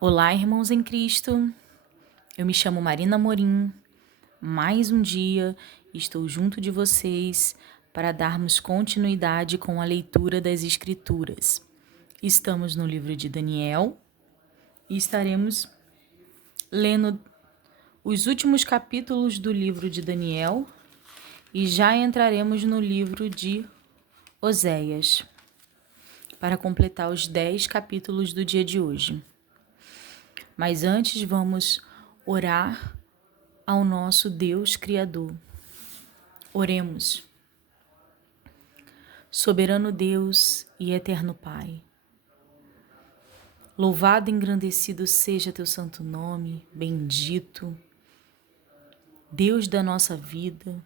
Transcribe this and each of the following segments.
Olá, irmãos em Cristo. Eu me chamo Marina Morim. Mais um dia estou junto de vocês para darmos continuidade com a leitura das Escrituras. Estamos no livro de Daniel e estaremos lendo os últimos capítulos do livro de Daniel e já entraremos no livro de Oséias para completar os 10 capítulos do dia de hoje. Mas antes vamos orar ao nosso Deus Criador. Oremos. Soberano Deus e eterno Pai, louvado e engrandecido seja teu santo nome, bendito, Deus da nossa vida,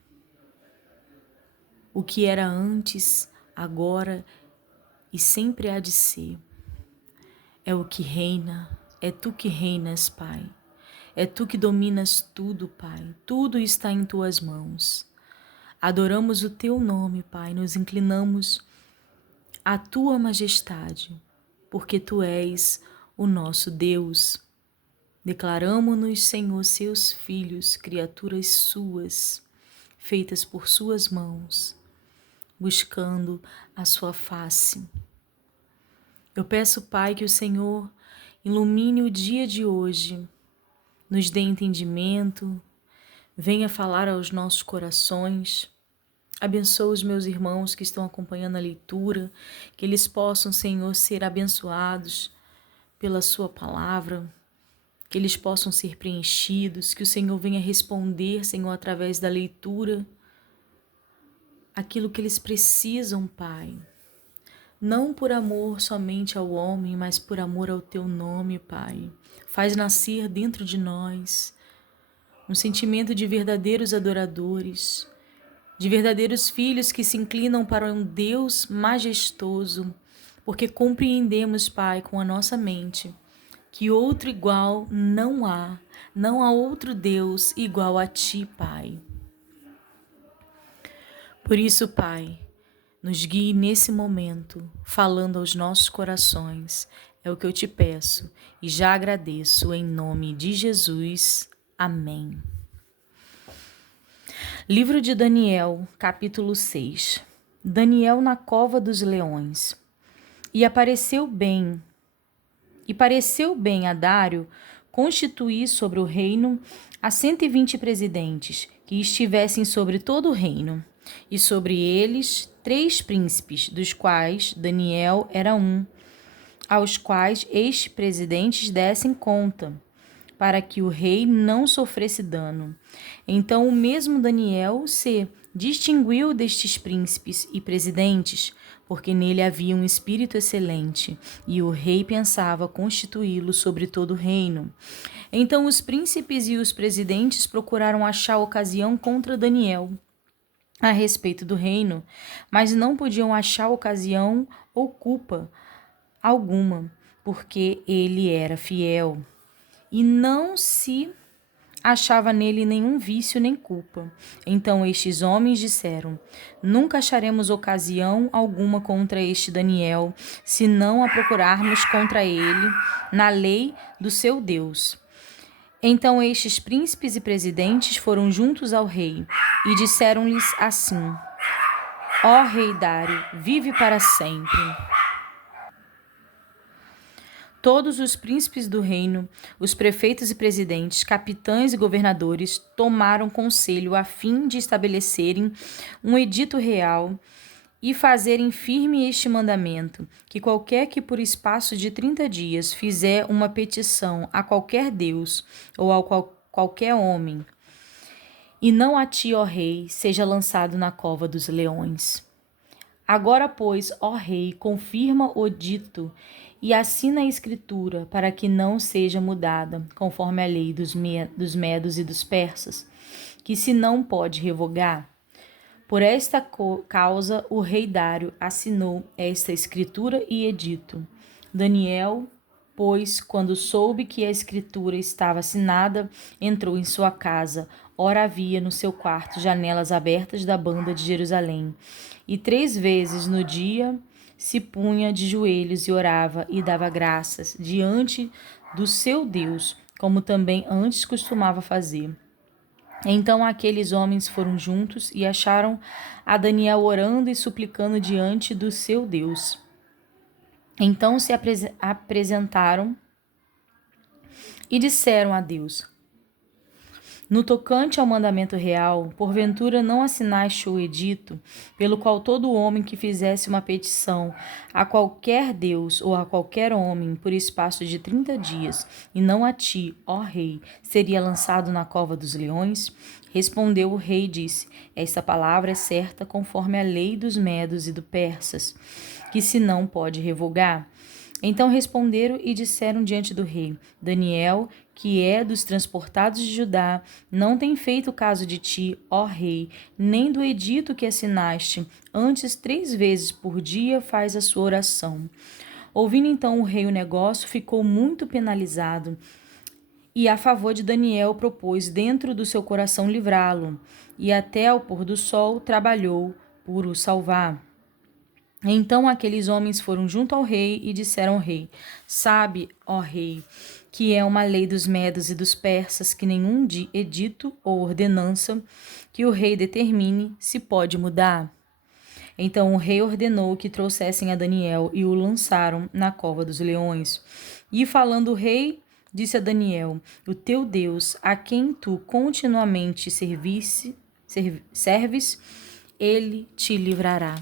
o que era antes, agora e sempre há de ser. É o que reina, é tu que reinas, Pai. É tu que dominas tudo, Pai. Tudo está em tuas mãos. Adoramos o teu nome, Pai. Nos inclinamos à tua majestade, porque tu és o nosso Deus. Declaramo-nos, Senhor, seus filhos, criaturas suas, feitas por suas mãos, buscando a sua face. Eu peço, Pai, que o Senhor ilumine o dia de hoje, nos dê entendimento, venha falar aos nossos corações. Abençoa os meus irmãos que estão acompanhando a leitura, que eles possam, Senhor, ser abençoados pela sua palavra, que eles possam ser preenchidos, que o Senhor venha responder, Senhor, através da leitura, aquilo que eles precisam, Pai. Não por amor somente ao homem, mas por amor ao teu nome, Pai. Faz nascer dentro de nós um sentimento de verdadeiros adoradores, de verdadeiros filhos que se inclinam para um Deus majestoso, porque compreendemos, Pai, com a nossa mente, que outro igual não há outro Deus igual a Ti, Pai. Por isso, Pai, nos guie nesse momento, falando aos nossos corações. É o que eu te peço e já agradeço em nome de Jesus. Amém. Livro de Daniel, capítulo 6. Daniel na cova dos leões. E pareceu bem a Dário constituir sobre o reino a 120 presidentes, que estivessem sobre todo o reino, e sobre eles 3 príncipes, dos quais Daniel era um, aos quais estes presidentes dessem conta, para que o rei não sofresse dano. Então o mesmo Daniel se distinguiu destes príncipes e presidentes, porque nele havia um espírito excelente, e o rei pensava constituí-lo sobre todo o reino. Então os príncipes e os presidentes procuraram achar ocasião contra Daniel a respeito do reino, mas não podiam achar ocasião ou culpa alguma, porque ele era fiel e não se achava nele nenhum vício nem culpa. Então estes homens disseram: nunca acharemos ocasião alguma contra este Daniel, se não a procurarmos contra ele na lei do seu Deus. Então estes príncipes e presidentes foram juntos ao rei e disseram-lhes assim: ó rei Dário, vive para sempre. Todos os príncipes do reino, os prefeitos e presidentes, capitães e governadores tomaram conselho a fim de estabelecerem um edito real e fazerem firme este mandamento, que qualquer que por espaço de 30 dias fizer uma petição a qualquer Deus ou a qualquer homem, e não a ti, ó rei, seja lançado na cova dos leões. Agora, pois, ó rei, confirma o dito e assina a escritura para que não seja mudada, conforme a lei dos medos e dos persas, que se não pode revogar. Por esta causa, o rei Dário assinou esta escritura e edito. Daniel, pois, quando soube que a escritura estava assinada, entrou em sua casa. Ora havia no seu quarto janelas abertas da banda de Jerusalém. E 3 vezes no dia se punha de joelhos e orava e dava graças diante do seu Deus, como também antes costumava fazer. Então aqueles homens foram juntos e acharam a Daniel orando e suplicando diante do seu Deus. Então se apresentaram e disseram a Deus: no tocante ao mandamento real, porventura não assinaste o edito, pelo qual todo homem que fizesse uma petição a qualquer Deus ou a qualquer homem por espaço de 30 dias, e não a ti, ó rei, seria lançado na cova dos leões? Respondeu o rei e disse: esta palavra é certa conforme a lei dos medos e dos persas, que se não pode revogar. Então responderam e disseram diante do rei: Daniel, que é dos transportados de Judá, não tem feito caso de ti, ó rei, nem do edito que assinaste. Antes 3 vezes por dia faz a sua oração. Ouvindo então o rei o negócio, ficou muito penalizado. E a favor de Daniel propôs dentro do seu coração livrá-lo. E até ao pôr do sol trabalhou por o salvar. Então aqueles homens foram junto ao rei e disseram ao rei: sabe, ó rei, que é uma lei dos medos e dos persas que nenhum edito ou ordenança que o rei determine se pode mudar. Então o rei ordenou que trouxessem a Daniel e o lançaram na cova dos leões. E falando o rei, disse a Daniel: o teu Deus, a quem tu continuamente serves, ele te livrará.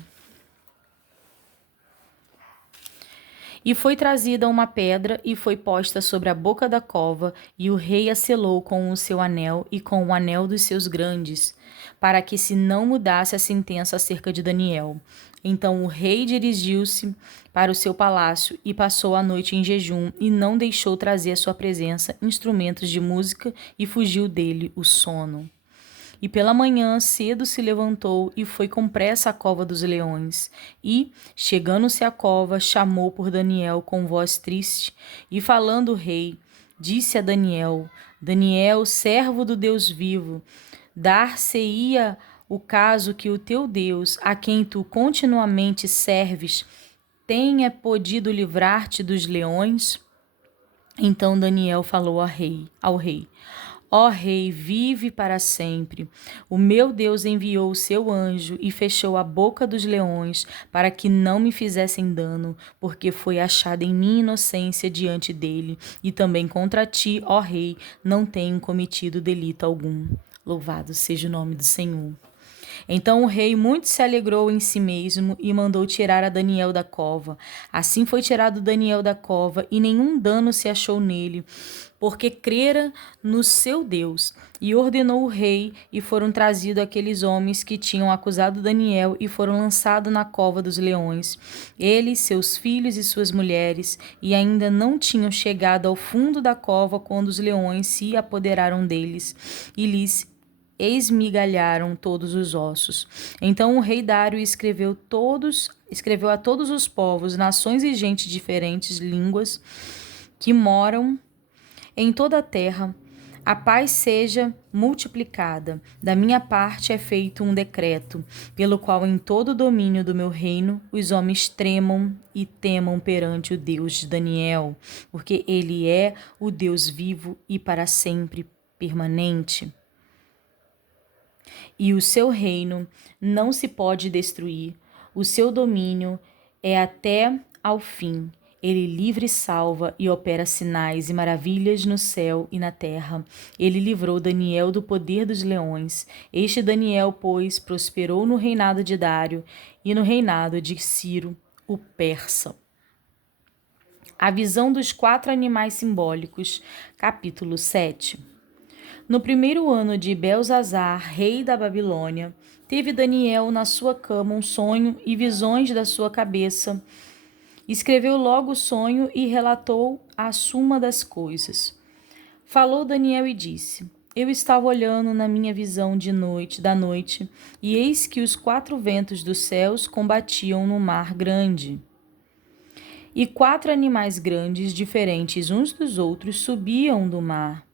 E foi trazida uma pedra e foi posta sobre a boca da cova, e o rei a selou com o seu anel e com o anel dos seus grandes, para que se não mudasse a sentença acerca de Daniel. Então o rei dirigiu-se para o seu palácio e passou a noite em jejum, e não deixou trazer à sua presença instrumentos de música, e fugiu dele o sono. E pela manhã cedo se levantou e foi com pressa à cova dos leões. E, chegando-se à cova, chamou por Daniel com voz triste. E falando o rei, disse a Daniel: Daniel, servo do Deus vivo, dar-se-ia o caso que o teu Deus, a quem tu continuamente serves, tenha podido livrar-te dos leões? Então Daniel falou ao rei: ó rei, vive para sempre. O meu Deus enviou o seu anjo e fechou a boca dos leões para que não me fizessem dano, porque foi achada em mim inocência diante dele, e também contra ti, ó rei, não tenho cometido delito algum. Louvado seja o nome do Senhor. Então o rei muito se alegrou em si mesmo e mandou tirar a Daniel da cova. Assim foi tirado Daniel da cova, e nenhum dano se achou nele, porque crera no seu Deus. E ordenou o rei, e foram trazidos aqueles homens que tinham acusado Daniel, e foram lançados na cova dos leões. Eles, seus filhos e suas mulheres, e ainda não tinham chegado ao fundo da cova quando os leões se apoderaram deles, e lhes esmigalharam todos os ossos. Então o rei Dário escreveu a todos os povos, nações e gente de diferentes línguas que moram em toda a terra: a paz seja multiplicada. Da minha parte é feito um decreto, pelo qual em todo o domínio do meu reino os homens tremam e temam perante o Deus de Daniel, porque ele é o Deus vivo e para sempre permanente. E o seu reino não se pode destruir, o seu domínio é até ao fim. Ele livra e salva e opera sinais e maravilhas no céu e na terra. Ele livrou Daniel do poder dos leões. Este Daniel, pois, prosperou no reinado de Dário e no reinado de Ciro, o persa. A visão dos 4 animais simbólicos, capítulo 7. No primeiro ano de Belzazar, rei da Babilônia, teve Daniel na sua cama um sonho e visões da sua cabeça. Escreveu logo o sonho e relatou a suma das coisas. Falou Daniel e disse: eu estava olhando na minha visão da noite, e eis que os 4 ventos dos céus combatiam no mar grande. E 4 animais grandes, diferentes uns dos outros, subiam do mar.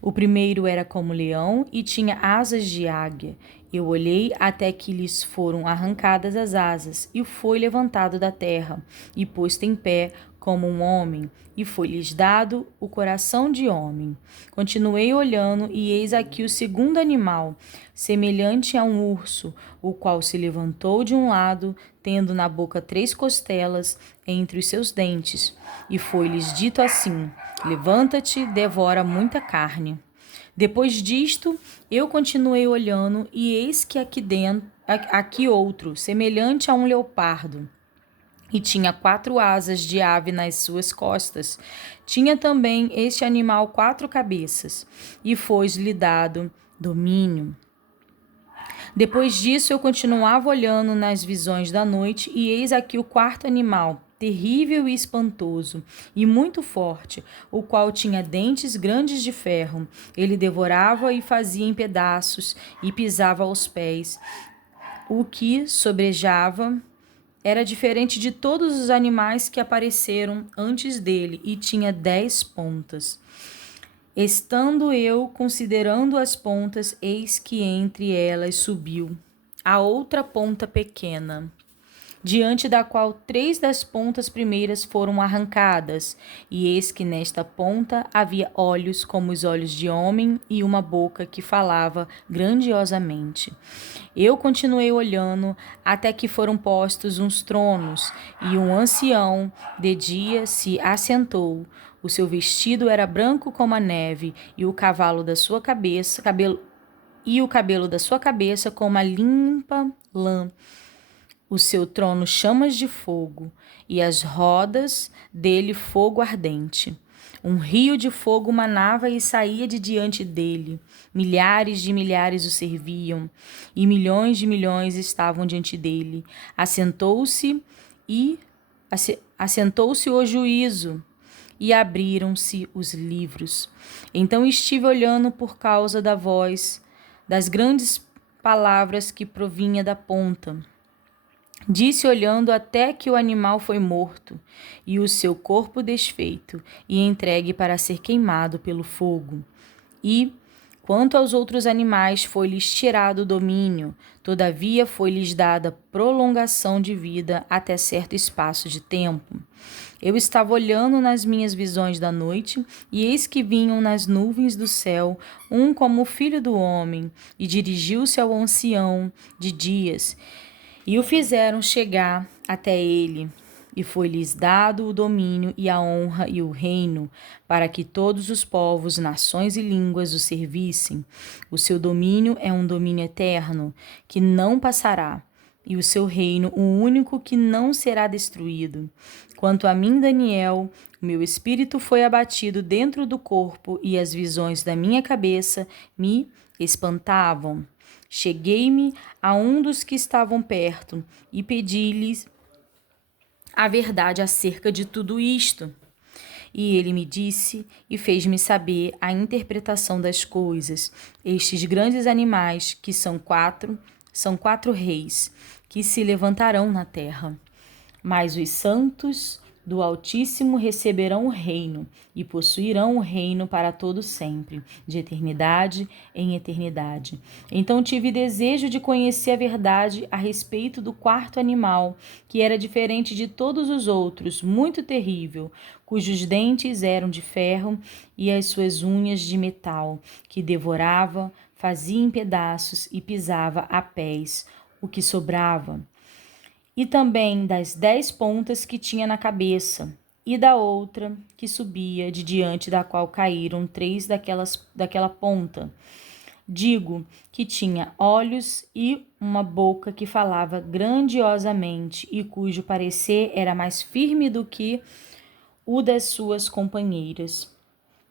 O primeiro era como leão e tinha asas de águia, Eu olhei até que lhes foram arrancadas as asas, e foi levantado da terra, e posto em pé como um homem, e foi-lhes dado o coração de homem. Continuei olhando, e eis aqui o segundo animal, semelhante a um urso, o qual se levantou de um lado, tendo na boca 3 costelas entre os seus dentes. E foi-lhes dito assim: Levanta-te, devora muita carne. Depois disto, eu continuei olhando, e eis que aqui outro, semelhante a um leopardo, e tinha 4 asas de ave nas suas costas. Tinha também este animal 4 cabeças, e foi-lhe dado domínio. Depois disso, eu continuava olhando nas visões da noite, e eis aqui o 4º animal, terrível e espantoso, e muito forte, o qual tinha dentes grandes de ferro. Ele devorava e fazia em pedaços, e pisava aos pés. O que sobrejava era diferente de todos os animais que apareceram antes dele, e tinha 10 pontas. Estando eu considerando as pontas, eis que entre elas subiu a outra ponta pequena, diante da qual 3 das pontas primeiras foram arrancadas, e eis que nesta ponta havia olhos como os olhos de homem e uma boca que falava grandiosamente. Eu continuei olhando até que foram postos uns tronos, e um ancião de dia se assentou. O seu vestido era branco como a neve, e o cabelo da sua cabeça como a limpa lã. O seu trono chamas de fogo, e as rodas dele fogo ardente. Um rio de fogo manava e saía de diante dele. Milhares de milhares o serviam, e milhões de milhões estavam diante dele. Assentou-se o juízo, e abriram-se os livros. Então estive olhando por causa da voz, das grandes palavras que provinha da ponta. Disse olhando até que o animal foi morto, e o seu corpo desfeito, e entregue para ser queimado pelo fogo. E, quanto aos outros animais, foi-lhes tirado o domínio, todavia foi-lhes dada prolongação de vida até certo espaço de tempo. Eu estava olhando nas minhas visões da noite, e eis que vinham nas nuvens do céu um como o filho do homem, e dirigiu-se ao ancião de dias, e o fizeram chegar até ele, e foi-lhes dado o domínio e a honra e o reino, para que todos os povos, nações e línguas o servissem. O seu domínio é um domínio eterno, que não passará, e o seu reino um único que não será destruído. Quanto a mim, Daniel, meu espírito foi abatido dentro do corpo, e as visões da minha cabeça me espantavam. Cheguei-me a um dos que estavam perto e pedi-lhes a verdade acerca de tudo isto. E ele me disse e fez-me saber a interpretação das coisas. Estes grandes animais, que são quatro reis, que se levantarão na terra. Mas os santos do Altíssimo receberão o reino e possuirão o reino para todo sempre, de eternidade em eternidade. Então tive desejo de conhecer a verdade a respeito do 4º animal, que era diferente de todos os outros, muito terrível, cujos dentes eram de ferro e as suas unhas de metal, que devorava, fazia em pedaços e pisava a pés o que sobrava. E também das 10 pontas que tinha na cabeça, e da outra que subia, de diante da qual caíram 3 daquela ponta. Digo que tinha olhos e uma boca que falava grandiosamente, e cujo parecer era mais firme do que o das suas companheiras.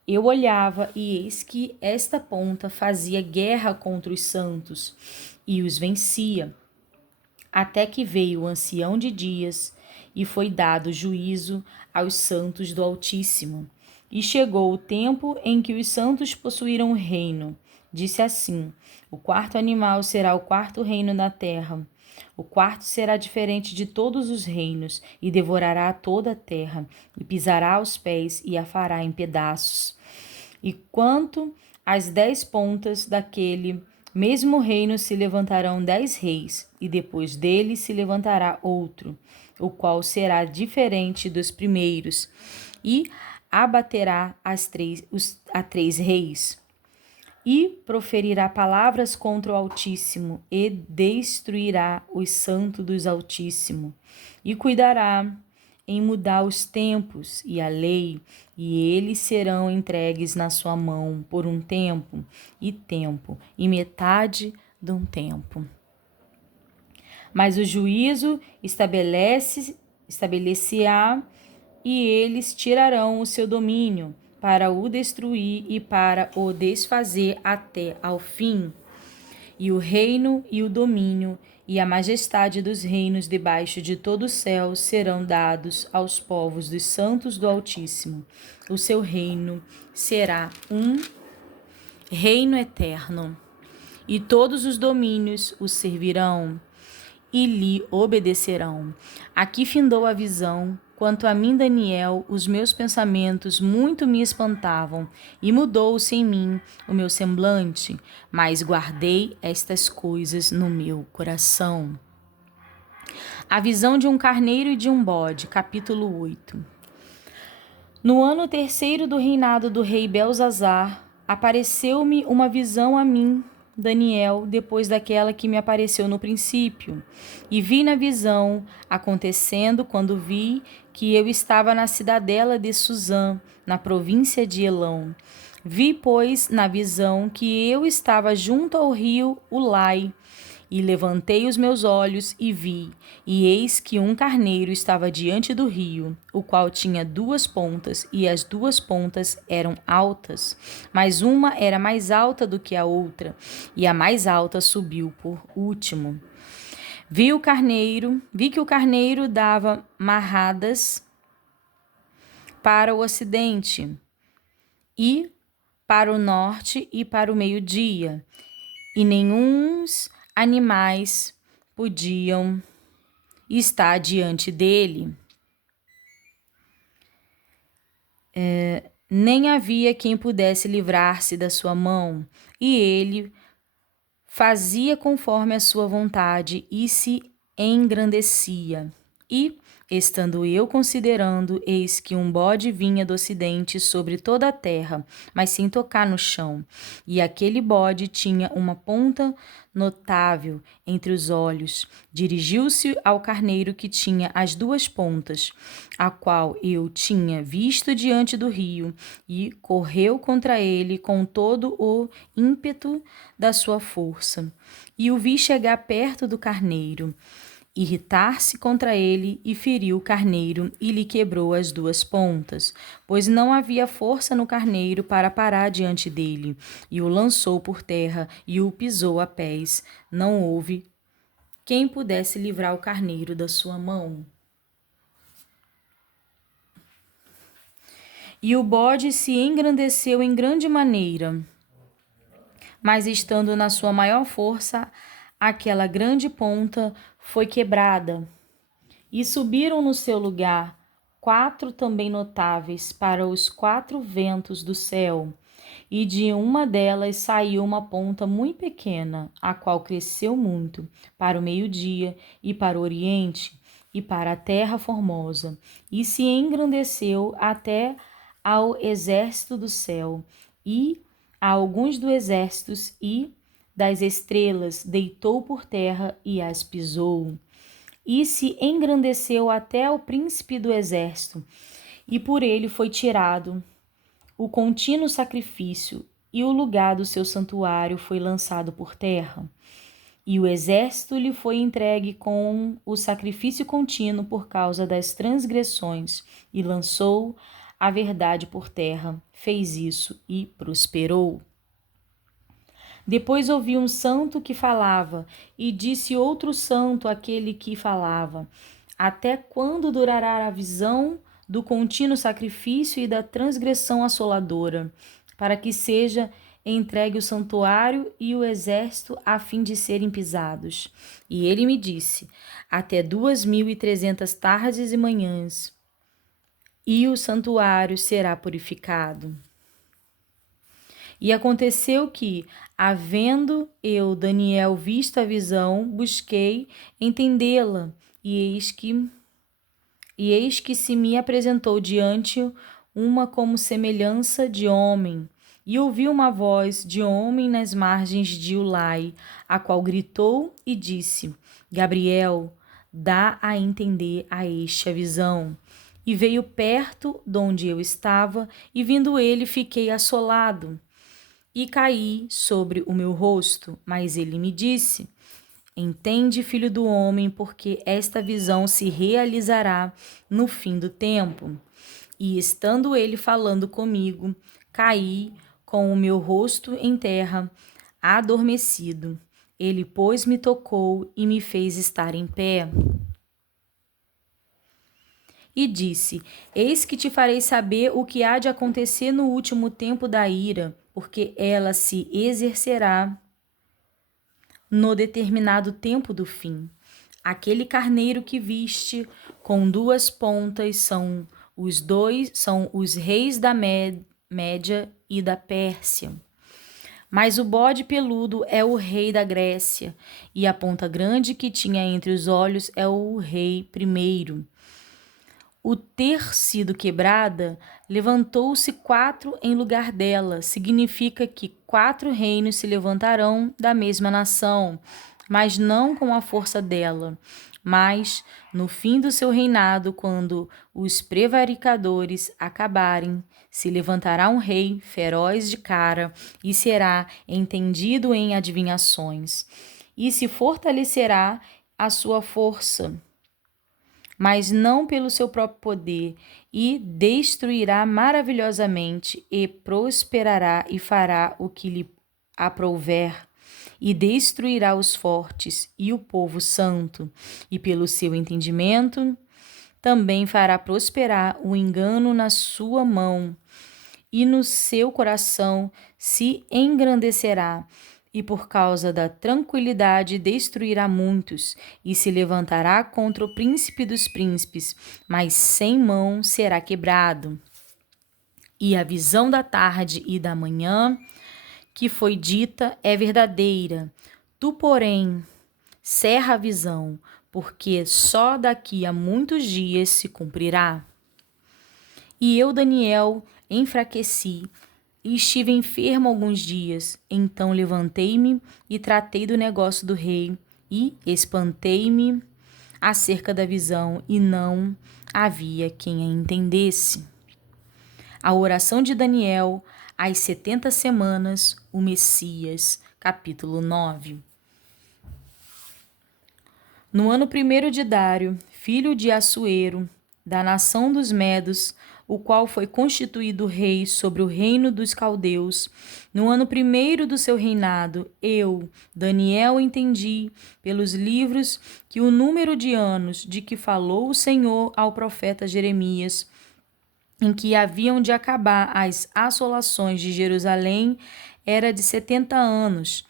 Eu olhava, e eis que esta ponta fazia guerra contra os santos, e os vencia. Até que veio o ancião de dias, e foi dado juízo aos santos do Altíssimo. E chegou o tempo em que os santos possuíram o reino. Disse assim: o 4º animal será o 4º reino na terra. O 4º será diferente de todos os reinos, e devorará toda a terra, e pisará aos pés, e a fará em pedaços. E quanto às 10 pontas daquele mesmo reino se levantarão 10 reis, e depois dele se levantará outro, o qual será diferente dos primeiros, e abaterá a 3 reis. E proferirá palavras contra o Altíssimo, e destruirá os santos dos Altíssimo, e cuidará em mudar os tempos e a lei, e eles serão entregues na sua mão por um tempo, e metade de um tempo. Mas o juízo estabelecerá, e eles tirarão o seu domínio, para o destruir e para o desfazer até ao fim. E o reino e o domínio e a majestade dos reinos debaixo de todo o céu serão dados aos povos dos santos do Altíssimo. O seu reino será um reino eterno, e todos os domínios o servirão e lhe obedecerão. Aqui findou a visão. Quanto a mim, Daniel, os meus pensamentos muito me espantavam, e mudou-se em mim o meu semblante, mas guardei estas coisas no meu coração. A visão de um carneiro e de um bode, capítulo 8. No ano terceiro do reinado do rei Belzazar, apareceu-me uma visão a mim, Daniel, depois daquela que me apareceu no princípio. E vi na visão, acontecendo quando vi que eu estava na cidadela de Suzã, na província de Elão. Vi, pois, na visão que eu estava junto ao rio Ulai, e levantei os meus olhos e vi, e eis que um carneiro estava diante do rio, o qual tinha 2 pontas, e as 2 pontas eram altas, mas uma era mais alta do que a outra, e a mais alta subiu por último. Vi que o carneiro dava marradas para o ocidente, e para o norte e para o meio-dia, e nenhuns animais podiam estar diante dele. Nem havia quem pudesse livrar-se da sua mão, e ele fazia conforme a sua vontade e se engrandecia. E, estando eu considerando, eis que um bode vinha do ocidente sobre toda a terra, mas sem tocar no chão. E aquele bode tinha uma ponta notável entre os olhos. Dirigiu-se ao carneiro que tinha as 2 pontas, a qual eu tinha visto diante do rio, e correu contra ele com todo o ímpeto da sua força. E o vi chegar perto do carneiro, irritar-se contra ele, e feriu o carneiro e lhe quebrou as 2 pontas, pois não havia força no carneiro para parar diante dele, e o lançou por terra e o pisou a pés. Não houve quem pudesse livrar o carneiro da sua mão. E o bode se engrandeceu em grande maneira, mas estando na sua maior força, aquela grande ponta foi quebrada. E subiram no seu lugar 4 também notáveis para os 4 ventos do céu, e de uma delas saiu uma ponta muito pequena, a qual cresceu muito, para o meio-dia e para o oriente, e para a terra formosa, e se engrandeceu até ao exército do céu, e a alguns dos exércitos e das estrelas deitou por terra e as pisou. E se engrandeceu até o príncipe do exército, e por ele foi tirado o contínuo sacrifício, e o lugar do seu santuário foi lançado por terra. E o exército lhe foi entregue com o sacrifício contínuo por causa das transgressões, e lançou a verdade por terra. Fez isso e prosperou. Depois ouvi um santo que falava, e disse outro santo àquele que falava: até quando durará a visão do contínuo sacrifício e da transgressão assoladora, para que seja entregue o santuário e o exército a fim de serem pisados? E ele me disse: até 2.300 tardes e manhãs, e o santuário será purificado. E aconteceu que, havendo eu, Daniel, visto a visão, busquei entendê-la, e eis que se me apresentou diante uma como semelhança de homem, e ouvi uma voz de homem nas margens de Ulai, a qual gritou e disse: Gabriel, dá a entender a este a visão. E veio perto de onde eu estava, e vindo ele, fiquei assolado, e caí sobre o meu rosto. Mas ele me disse: Entende, filho do homem, porque esta visão se realizará no fim do tempo. E estando ele falando comigo, caí com o meu rosto em terra, adormecido. Ele, pois, me tocou e me fez estar em pé. E disse: Eis que te farei saber o que há de acontecer no último tempo da ira, porque ela se exercerá no determinado tempo do fim. Aquele carneiro que viste com duas pontas são os reis da Média e da Pérsia. Mas o bode peludo é o rei da Grécia, e a ponta grande que tinha entre os olhos é o rei primeiro. O ter sido quebrada, levantou-se 4 em lugar dela. Significa que 4 reinos se levantarão da mesma nação, mas não com a força dela. Mas, no fim do seu reinado, quando os prevaricadores acabarem, se levantará um rei feroz de cara e será entendido em adivinhações, e se fortalecerá a sua força, mas não pelo seu próprio poder, e destruirá maravilhosamente, e prosperará e fará o que lhe aprouver, e destruirá os fortes e o povo santo, e pelo seu entendimento também fará prosperar o engano na sua mão, e no seu coração se engrandecerá, e por causa da tranquilidade destruirá muitos, e se levantará contra o príncipe dos príncipes, mas sem mão será quebrado. E a visão da tarde e da manhã, que foi dita, é verdadeira. Tu, porém, cerra a visão, porque só daqui a muitos dias se cumprirá. E eu, Daniel, enfraqueci e estive enfermo alguns dias. Então levantei-me e tratei do negócio do rei e espantei-me acerca da visão, e não havia quem a entendesse. A oração de Daniel, às 70 semanas, o Messias, capítulo 9. No ano 1º de Dário, filho de Assuero, da nação dos Medos, o qual foi constituído rei sobre o reino dos caldeus, no ano 1º do seu reinado, eu, Daniel, entendi pelos livros que o número de anos de que falou o Senhor ao profeta Jeremias, em que haviam de acabar as assolações de Jerusalém, era de 70 anos.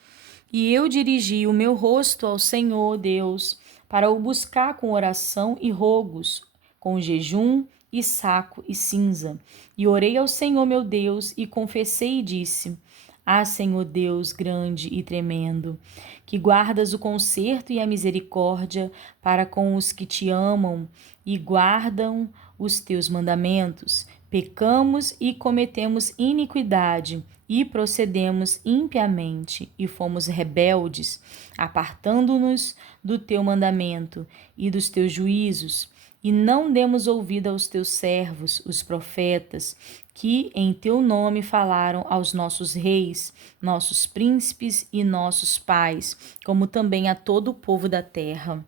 E eu dirigi o meu rosto ao Senhor Deus, para o buscar com oração e rogos, com jejum e saco e cinza. E orei ao Senhor meu Deus, e confessei e disse: Ah, Senhor Deus grande e tremendo, que guardas o conserto e a misericórdia para com os que te amam e guardam os teus mandamentos. Pecamos e cometemos iniquidade, e procedemos impiamente, e fomos rebeldes, apartando-nos do teu mandamento e dos teus juízos, e não demos ouvido aos teus servos, os profetas, que em teu nome falaram aos nossos reis, nossos príncipes e nossos pais, como também a todo o povo da terra.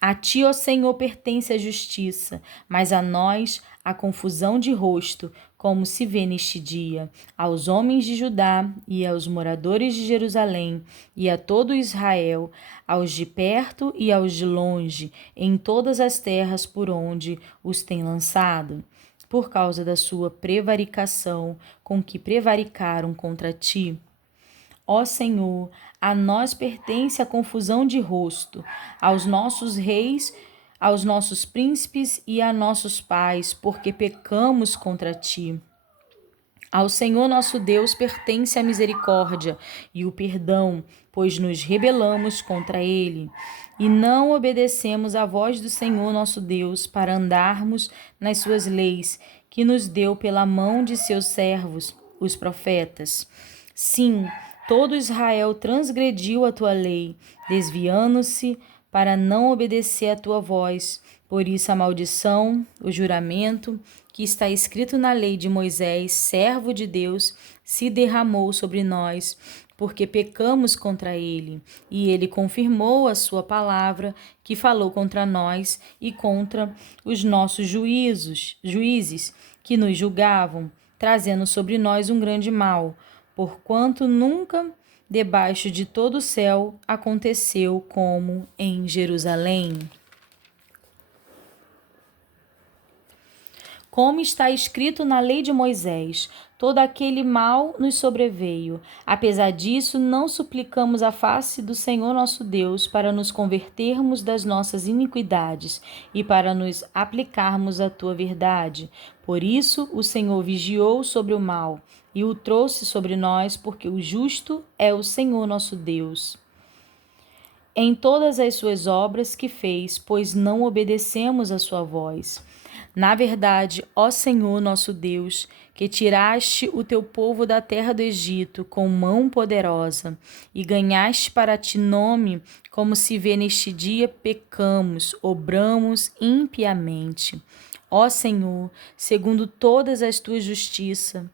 A ti, ó Senhor, pertence a justiça, mas a nós a confusão de rosto, como se vê neste dia, aos homens de Judá e aos moradores de Jerusalém, e a todo Israel, aos de perto e aos de longe, em todas as terras por onde os tem lançado, por causa da sua prevaricação, com que prevaricaram contra ti. Ó Senhor, a nós pertence a confusão de rosto, aos nossos reis, aos nossos príncipes e a nossos pais, porque pecamos contra ti. Ao Senhor nosso Deus pertence a misericórdia e o perdão, pois nos rebelamos contra ele e não obedecemos à voz do Senhor nosso Deus para andarmos nas suas leis, que nos deu pela mão de seus servos, os profetas. Sim, todo Israel transgrediu a tua lei, desviando-se para não obedecer à tua voz. Por isso a maldição, o juramento, que está escrito na lei de Moisés, servo de Deus, se derramou sobre nós, porque pecamos contra ele. E ele confirmou a sua palavra, que falou contra nós e contra os nossos juízes, que nos julgavam, trazendo sobre nós um grande mal, porquanto nunca debaixo de todo o céu aconteceu como em Jerusalém. Como está escrito na lei de Moisés, todo aquele mal nos sobreveio. Apesar disso, não suplicamos a face do Senhor nosso Deus para nos convertermos das nossas iniquidades e para nos aplicarmos à tua verdade. Por isso, o Senhor vigiou sobre o mal e o trouxe sobre nós, porque o justo é o Senhor nosso Deus. Em todas as suas obras que fez, pois não obedecemos a sua voz. Na verdade, ó Senhor nosso Deus, que tiraste o teu povo da terra do Egito com mão poderosa e ganhaste para ti nome, como se vê neste dia, pecamos, obramos impiamente. Ó Senhor, segundo todas as tuas justiças,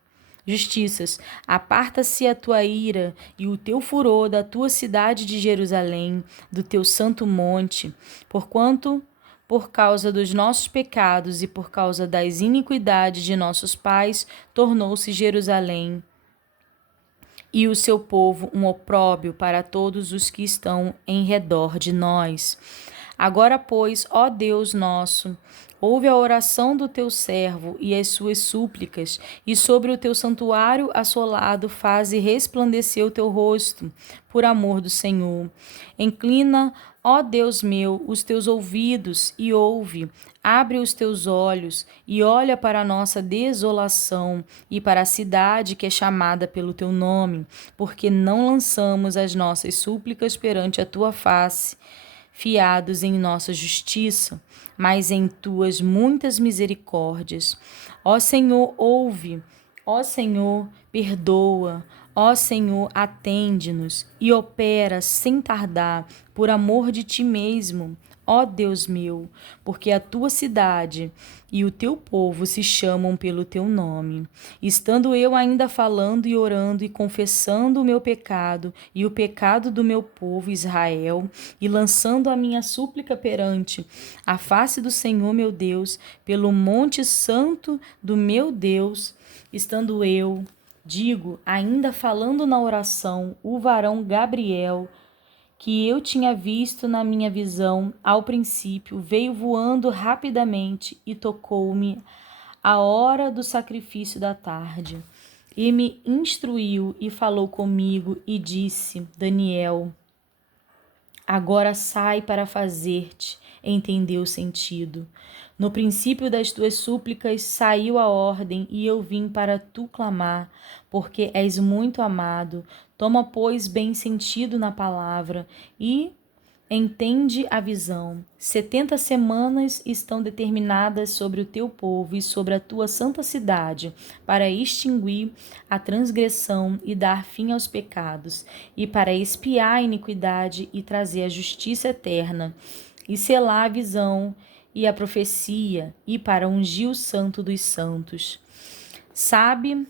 aparta-se a tua ira e o teu furor da tua cidade de Jerusalém, do teu santo monte, porquanto por causa dos nossos pecados e por causa das iniquidades de nossos pais, tornou-se Jerusalém e o seu povo um opróbio para todos os que estão em redor de nós. Agora, pois, ó Deus nosso, ouve a oração do teu servo e as suas súplicas, e sobre o teu santuário assolado faze resplandecer o teu rosto, por amor do Senhor. Inclina, ó Deus meu, os teus ouvidos e ouve, abre os teus olhos e olha para a nossa desolação e para a cidade que é chamada pelo teu nome, porque não lançamos as nossas súplicas perante a tua face, fiados em nossa justiça, mas em tuas muitas misericórdias. Ó Senhor, ouve, ó Senhor, perdoa, ó Senhor, atende-nos e opera sem tardar, por amor de ti mesmo, ó Deus meu, porque a tua cidade e o teu povo se chamam pelo teu nome. Estando eu ainda falando e orando e confessando o meu pecado e o pecado do meu povo Israel, e lançando a minha súplica perante a face do Senhor meu Deus, pelo monte santo do meu Deus, estando eu, digo, ainda falando na oração, o varão Gabriel, que eu tinha visto na minha visão ao princípio, veio voando rapidamente e tocou-me à hora do sacrifício da tarde. E me instruiu e falou comigo e disse: Daniel, agora sai para fazer-te entender o sentido. No princípio das tuas súplicas saiu a ordem, e eu vim para tu clamar, porque és muito amado. Toma, pois, bem sentido na palavra e entende a visão. 70 semanas estão determinadas sobre o teu povo e sobre a tua santa cidade, para extinguir a transgressão e dar fim aos pecados, e para expiar a iniquidade e trazer a justiça eterna, e selar a visão e a profecia, e para ungir o santo dos santos. Sabe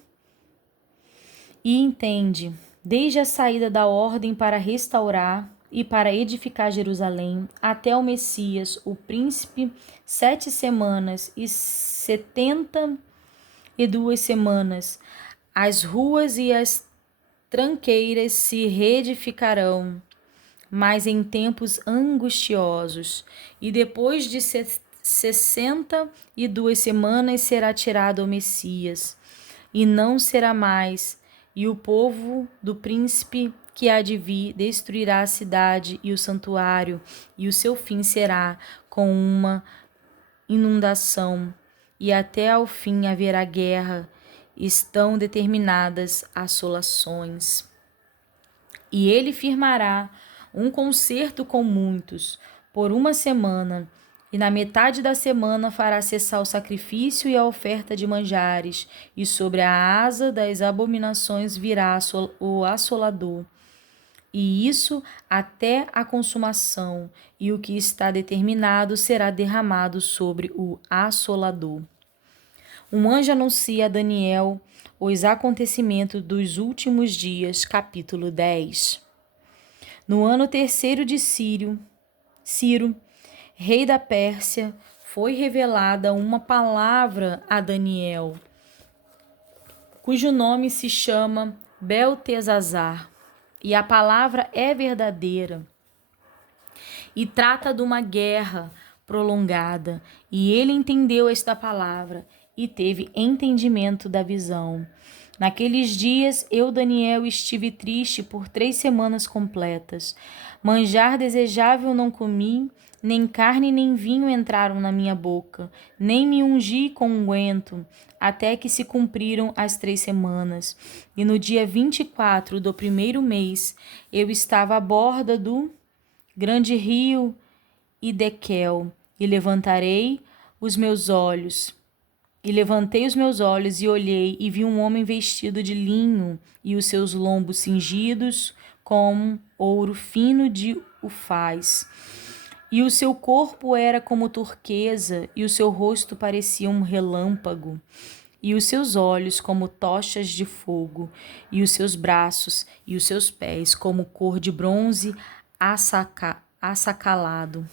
e entende, desde a saída da ordem para restaurar e para edificar Jerusalém, até o Messias, o príncipe, 7 semanas e 72 semanas, as ruas e as tranqueiras se reedificarão, mas em tempos angustiosos, e depois de 62 semanas será tirado o Messias, e não será mais, e o povo do príncipe que há de vir destruirá a cidade e o santuário, e o seu fim será com uma inundação, e até ao fim haverá guerra, estão determinadas assolações. E ele firmará um concerto com muitos por uma semana, e na metade da semana fará cessar o sacrifício e a oferta de manjares, e sobre a asa das abominações virá o assolador. E isso até a consumação, e o que está determinado será derramado sobre o assolador. Um anjo anuncia a Daniel os acontecimentos dos últimos dias, capítulo 10. No ano terceiro de Ciro, rei da Pérsia, foi revelada uma palavra a Daniel, cujo nome se chama Beltesazar, e a palavra é verdadeira e trata de uma guerra prolongada, e ele entendeu esta palavra e teve entendimento da visão. Naqueles dias, eu, Daniel, estive triste por 3 semanas completas. Manjar desejável não comi, nem carne nem vinho entraram na minha boca, nem me ungi com unguento, até que se cumpriram as 3 semanas. E no dia 24 do primeiro mês, eu estava à borda do grande rio Idequel, e levantei os meus olhos e olhei, e vi um homem vestido de linho, e os seus lombos cingidos com ouro fino de ufaz. E o seu corpo era como turquesa, e o seu rosto parecia um relâmpago, e os seus olhos como tochas de fogo, e os seus braços e os seus pés como cor de bronze assacalado.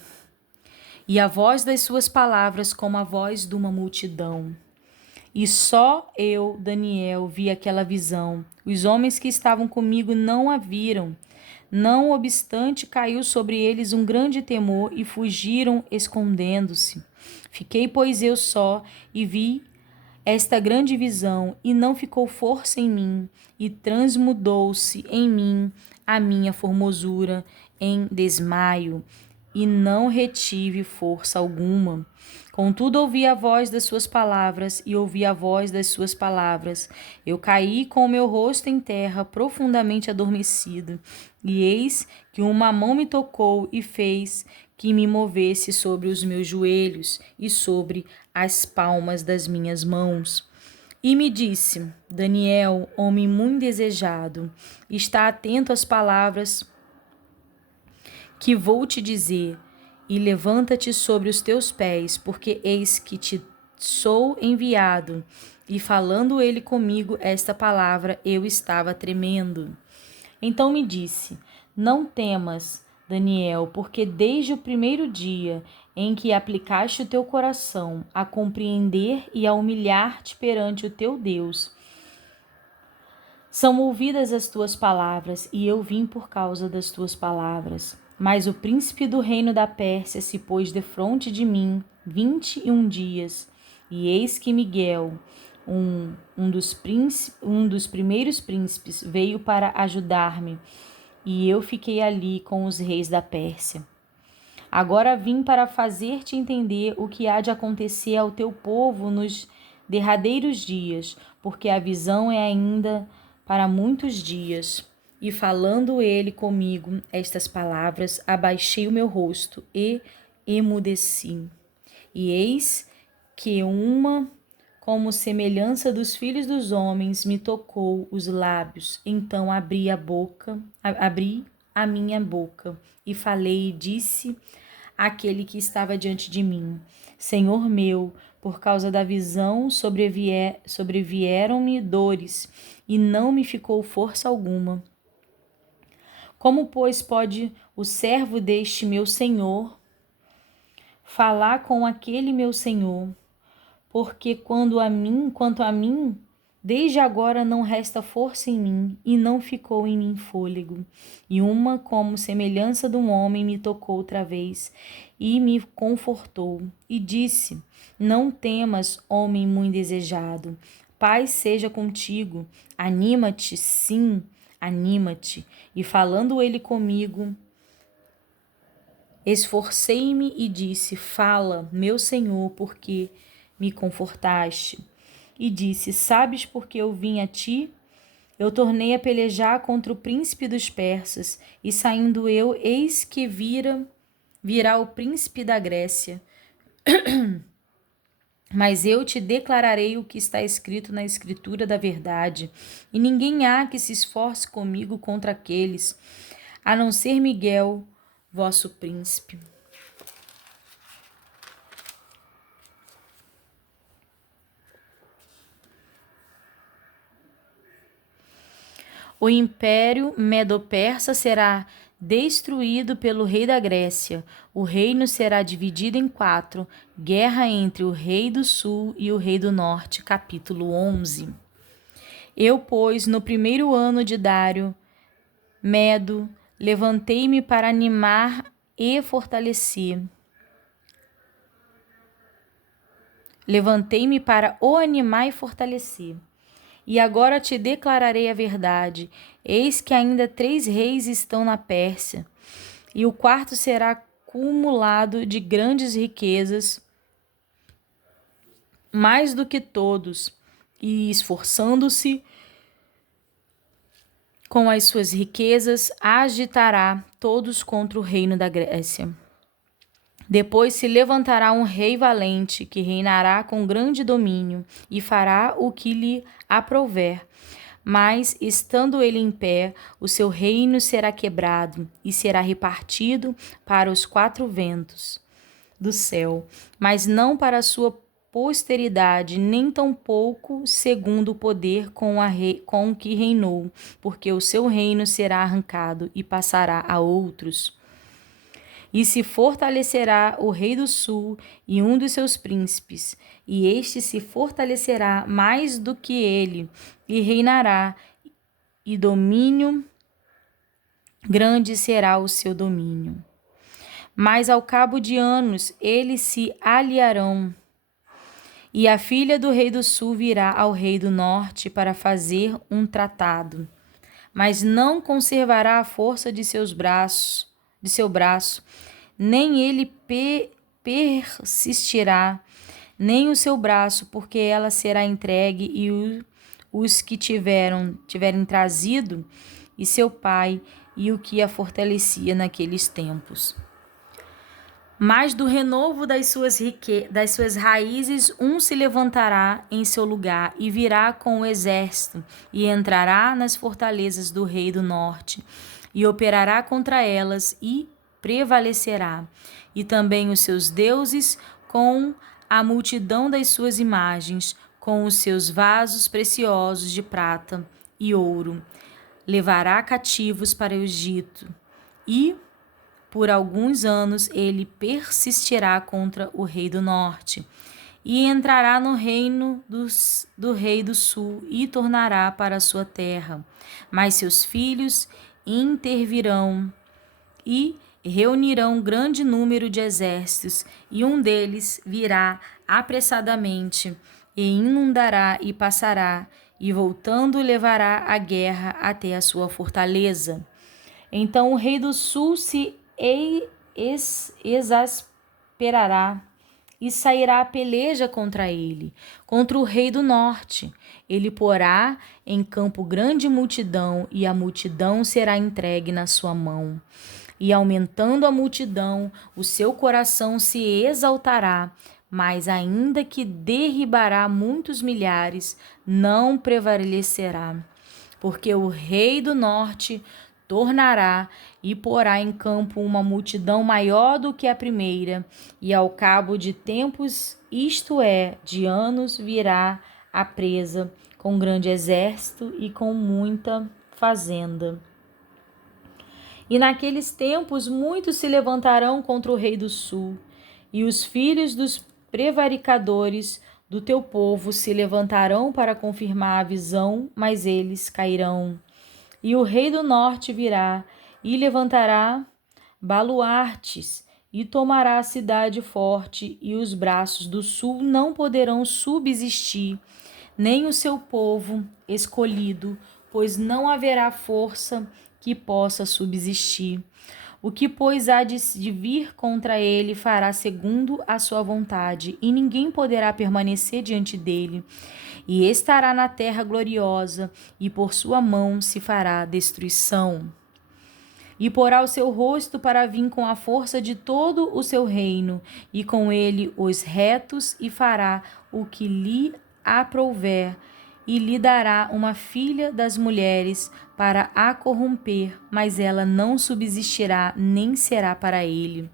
E a voz das suas palavras como a voz de uma multidão. E só eu, Daniel, vi aquela visão. Os homens que estavam comigo não a viram. Não obstante, caiu sobre eles um grande temor e fugiram escondendo-se. Fiquei, pois, eu só e vi esta grande visão, e não ficou força em mim, e transmudou-se em mim a minha formosura em desmaio, e não retive força alguma. Contudo, ouvi a voz das suas palavras, e ouvi a voz das suas palavras. Eu caí com o meu rosto em terra, profundamente adormecido. E eis que uma mão me tocou e fez que me movesse sobre os meus joelhos e sobre as palmas das minhas mãos. E me disse: Daniel, homem muito desejado, está atento às palavras que vou te dizer, e levanta-te sobre os teus pés, porque eis que te sou enviado. E falando ele comigo esta palavra, eu estava tremendo. Então me disse: Não temas, Daniel, porque desde o primeiro dia em que aplicaste o teu coração a compreender e a humilhar-te perante o teu Deus, são ouvidas as tuas palavras, e eu vim por causa das tuas palavras. Mas o príncipe do reino da Pérsia se pôs defronte de mim 21 dias, e eis que Miguel, um dos primeiros príncipes, veio para ajudar-me, e eu fiquei ali com os reis da Pérsia. Agora vim para fazer-te entender o que há de acontecer ao teu povo nos derradeiros dias, porque a visão é ainda para muitos dias. E falando ele comigo estas palavras, abaixei o meu rosto e emudeci. E eis que uma, como semelhança dos filhos dos homens, me tocou os lábios. Então abri a minha boca e falei e disse àquele que estava diante de mim: Senhor meu, por causa da visão sobrevieram-me dores, e não me ficou força alguma. Como, pois, pode o servo deste meu senhor falar com aquele meu senhor? Porque quanto a mim, desde agora não resta força em mim, e não ficou em mim fôlego. E uma, como semelhança de um homem, me tocou outra vez, e me confortou, e disse: Não temas, homem muito desejado, paz seja contigo, anima-te, sim, anima-te. E falando ele comigo, esforcei-me e disse: Fala, meu Senhor, porque me confortaste. e disse: Sabes por que eu vim a ti? Eu tornei a pelejar contra o príncipe dos persas, e saindo eu, eis que virá o príncipe da Grécia. Mas eu te declararei o que está escrito na escritura da verdade, e ninguém há que se esforce comigo contra aqueles, a não ser Miguel, vosso príncipe. O império medo-persa será destruído pelo rei da Grécia. O reino será dividido em 4. Guerra entre o rei do sul e o rei do norte. Capítulo 11. Eu, pois, no primeiro ano de Dário, Medo, levantei-me para animar e fortalecer. Levantei-me para o animar e fortalecer. E agora te declararei a verdade. Eis que ainda 3 reis estão na Pérsia, e o quarto será cumulado de grandes riquezas, mais do que todos, e esforçando-se com as suas riquezas, agitará todos contra o reino da Grécia. Depois se levantará um rei valente, que reinará com grande domínio, e fará o que lhe aprouver. Mas, estando ele em pé, o seu reino será quebrado, e será repartido para os 4 ventos do céu, mas não para a sua posteridade, nem tampouco segundo o poder com que reinou, porque o seu reino será arrancado e passará a outros. E se fortalecerá o rei do sul e um dos seus príncipes, e este se fortalecerá mais do que ele, e reinará, e domínio grande será o seu domínio. Mas ao cabo de anos eles se aliarão, e a filha do rei do sul virá ao rei do norte para fazer um tratado, mas não conservará a força de seu braço, nem ele persistirá, nem o seu braço, porque ela será entregue, e os que tiverem trazido, e seu pai, e o que a fortalecia naqueles tempos. Mas do renovo das suas raízes, um se levantará em seu lugar, e virá com o exército, e entrará nas fortalezas do rei do norte, e operará contra elas, e prevalecerá, e também os seus deuses, com a multidão das suas imagens, com os seus vasos preciosos de prata e ouro, levará cativos para o Egito, e por alguns anos ele persistirá contra o rei do norte, e entrará no reino do rei do sul, e tornará para a sua terra. Mas seus filhos intervirão e reunirão grande número de exércitos, e um deles virá apressadamente, e inundará e passará, e voltando levará a guerra até a sua fortaleza. Então o rei do sul se exasperará, e sairá a peleja contra ele, contra o rei do norte. Ele porá em campo grande multidão, e a multidão será entregue na sua mão. E aumentando a multidão, o seu coração se exaltará, mas ainda que derribará muitos milhares, não prevalecerá. Porque o rei do norte tornará e porá em campo uma multidão maior do que a primeira, e ao cabo de tempos, isto é, de anos, virá a presa, com grande exército e com muita fazenda. E naqueles tempos muitos se levantarão contra o rei do sul, e os filhos dos prevaricadores do teu povo se levantarão para confirmar a visão, mas eles cairão. E o rei do norte virá e levantará baluartes e tomará a cidade forte, e os braços do sul não poderão subsistir, nem o seu povo escolhido, pois não haverá força que possa subsistir. O que, pois, há de vir contra ele fará segundo a sua vontade, e ninguém poderá permanecer diante dele. e estará na terra gloriosa, e por sua mão se fará destruição. E porá o seu rosto para vir com a força de todo o seu reino, e com ele os retos, e fará o que lhe aprouver, e lhe dará uma filha das mulheres para a corromper, mas ela não subsistirá, nem será para ele.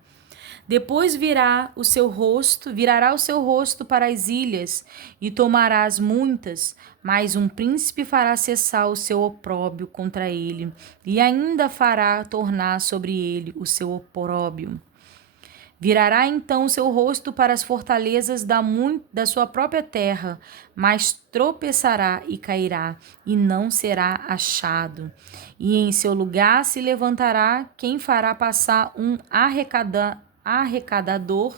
Depois virará o seu rosto para as ilhas, e tomarás muitas, mas um príncipe fará cessar o seu opróbio contra ele, e ainda fará tornar sobre ele o seu opróbio. Virará então o seu rosto para as fortalezas da sua própria terra, mas tropeçará e cairá, e não será achado. E em seu lugar se levantará quem fará passar um arrecadador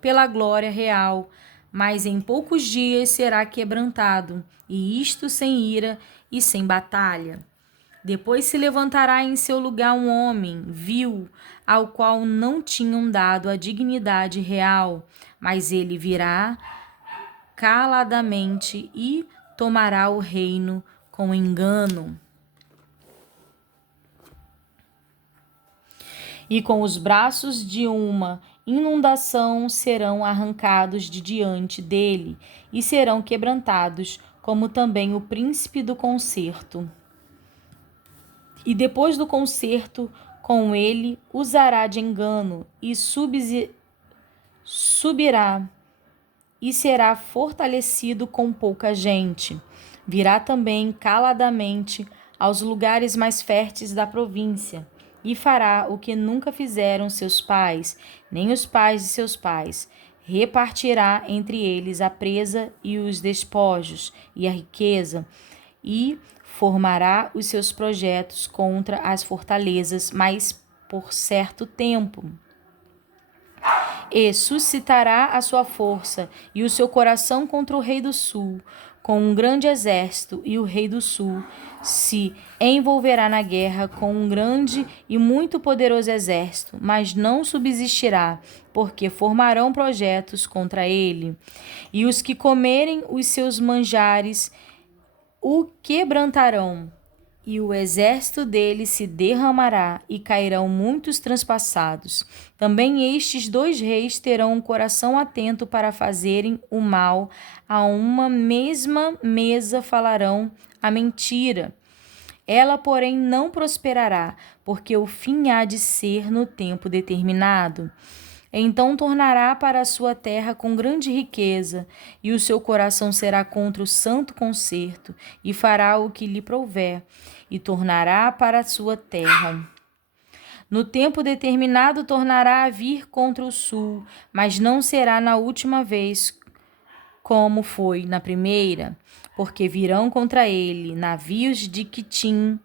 pela glória real, mas em poucos dias será quebrantado, e isto sem ira e sem batalha. Depois se levantará em seu lugar um homem vil, ao qual não tinham dado a dignidade real, mas ele virá caladamente e tomará o reino com engano. E com os braços de uma inundação serão arrancados de diante dele, e serão quebrantados, como também o príncipe do concerto. E depois do concerto, com ele usará de engano, e subirá, e será fortalecido com pouca gente. Virá também caladamente aos lugares mais férteis da província, e fará o que nunca fizeram seus pais, nem os pais de seus pais. Repartirá entre eles a presa e os despojos, e a riqueza, e formará os seus projetos contra as fortalezas, mas por certo tempo. E suscitará a sua força e o seu coração contra o rei do sul, com um grande exército, e o rei do sul se envolverá na guerra com um grande e muito poderoso exército, mas não subsistirá, porque formarão projetos contra ele. E os que comerem os seus manjares o quebrantarão, e o exército dele se derramará, e cairão muitos transpassados. Também estes dois reis terão um coração atento para fazerem o mal, a uma mesma mesa falarão a mentira. Ela, porém, não prosperará, porque o fim há de ser no tempo determinado. Então tornará para a sua terra com grande riqueza, e o seu coração será contra o santo concerto, e fará o que lhe prouver, e tornará para a sua terra. No tempo determinado tornará a vir contra o sul, mas não será na última vez como foi na primeira, porque virão contra ele navios de Quitim,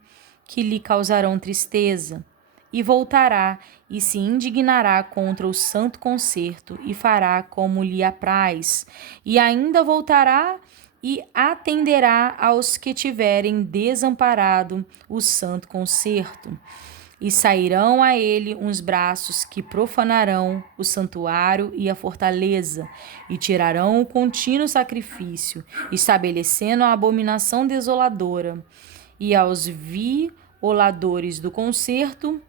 que lhe causarão tristeza. E voltará e se indignará contra o santo concerto, e fará como lhe apraz. E ainda voltará e atenderá aos que tiverem desamparado o santo concerto. E sairão a ele uns braços que profanarão o santuário e a fortaleza, e tirarão o contínuo sacrifício, estabelecendo a abominação desoladora. E aos violadores do concerto,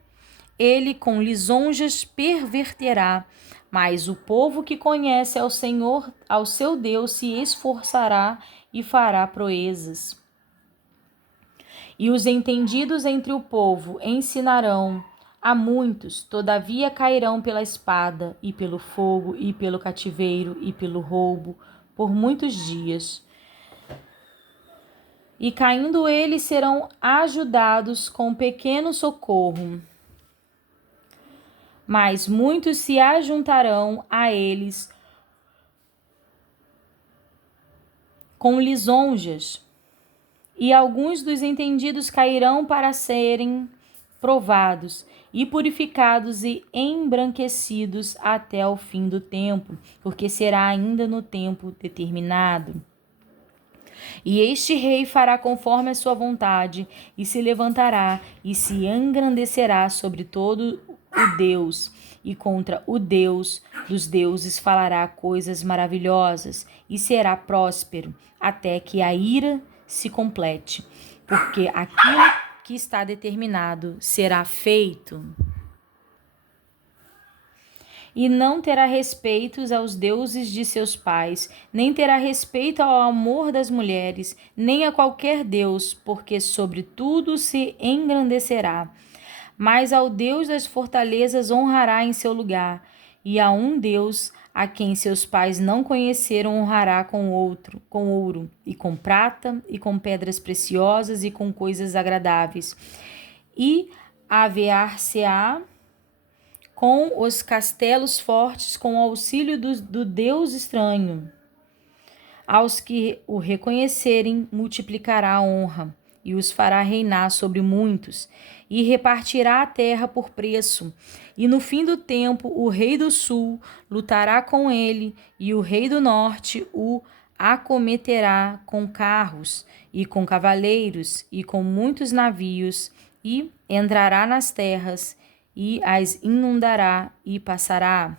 ele com lisonjas perverterá, mas o povo que conhece ao Senhor, ao seu Deus, se esforçará e fará proezas. E os entendidos entre o povo ensinarão a muitos, todavia cairão pela espada, e pelo fogo, e pelo cativeiro, e pelo roubo, por muitos dias. E caindo eles serão ajudados com pequeno socorro. Mas muitos se ajuntarão a eles com lisonjas, e alguns dos entendidos cairão para serem provados e purificados e embranquecidos até o fim do tempo, porque será ainda no tempo determinado. E este rei fará conforme a sua vontade, e se levantará e se engrandecerá sobre todo o Deus, e contra o Deus dos deuses falará coisas maravilhosas, e será próspero, até que a ira se complete, porque aquilo que está determinado será feito. E não terá respeitos aos deuses de seus pais, nem terá respeito ao amor das mulheres, nem a qualquer deus, porque sobre tudo se engrandecerá. Mas ao Deus das fortalezas honrará em seu lugar, e a um Deus a quem seus pais não conheceram honrará com ouro, e com prata, e com pedras preciosas, e com coisas agradáveis. E aviar-se-á com os castelos fortes, com o auxílio do Deus estranho. Aos que o reconhecerem, multiplicará a honra, e os fará reinar sobre muitos, e repartirá a terra por preço. E no fim do tempo, o rei do sul lutará com ele, e o rei do norte o acometerá com carros, e com cavaleiros, e com muitos navios, e entrará nas terras, e as inundará e passará.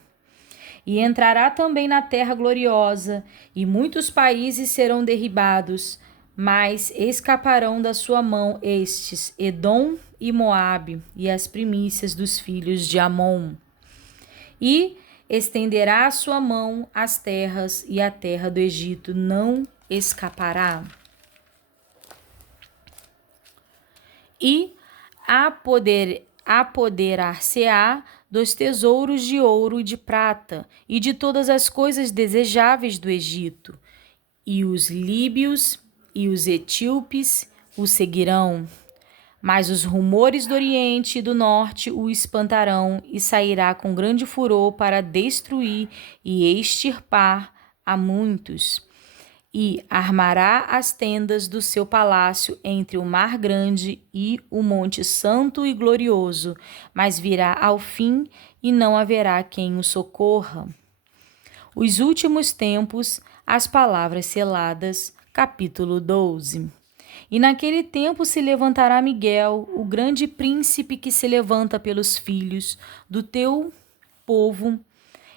E entrará também na terra gloriosa, e muitos países serão derribados, mas escaparão da sua mão estes, Edom e Moabe, e as primícias dos filhos de Amon. E estenderá a sua mão às terras, e a terra do Egito não escapará. E apoderar-se-á dos tesouros de ouro e de prata, e de todas as coisas desejáveis do Egito. E os líbios e os etíopes o seguirão. Mas os rumores do Oriente e do Norte o espantarão, e sairá com grande furor para destruir e extirpar a muitos. E armará as tendas do seu palácio entre o mar grande e o monte santo e glorioso, mas virá ao fim e não haverá quem o socorra. Os últimos tempos, as palavras seladas, capítulo 12. E naquele tempo se levantará Miguel, o grande príncipe que se levanta pelos filhos do teu povo,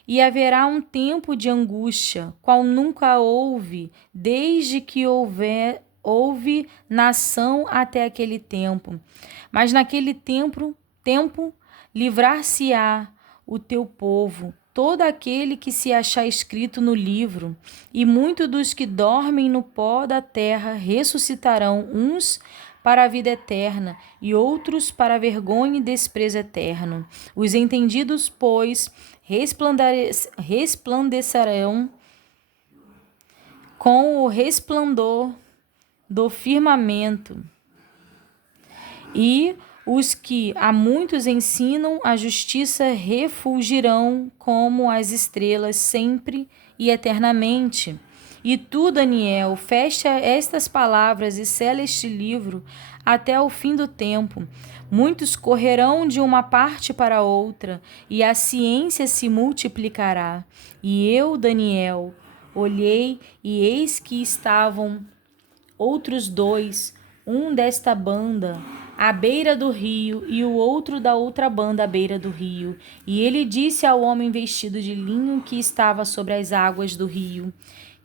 e haverá um tempo de angústia, qual nunca houve, desde que houve nação até aquele tempo. Mas naquele tempo livrar-se-á o teu povo, todo aquele que se achar escrito no livro, e muitos dos que dormem no pó da terra ressuscitarão, uns para a vida eterna e outros para a vergonha e desprezo eterno. Os entendidos, pois, resplandecerão com o resplendor do firmamento, e os que a muitos ensinam a justiça refulgirão como as estrelas sempre e eternamente. E tu, Daniel, fecha estas palavras e sela este livro até o fim do tempo. Muitos correrão de uma parte para outra, e a ciência se multiplicará. E eu, Daniel, olhei, e eis que estavam outros dois, um desta banda à beira do rio, e o outro da outra banda à beira do rio. E ele disse ao homem vestido de linho que estava sobre as águas do rio: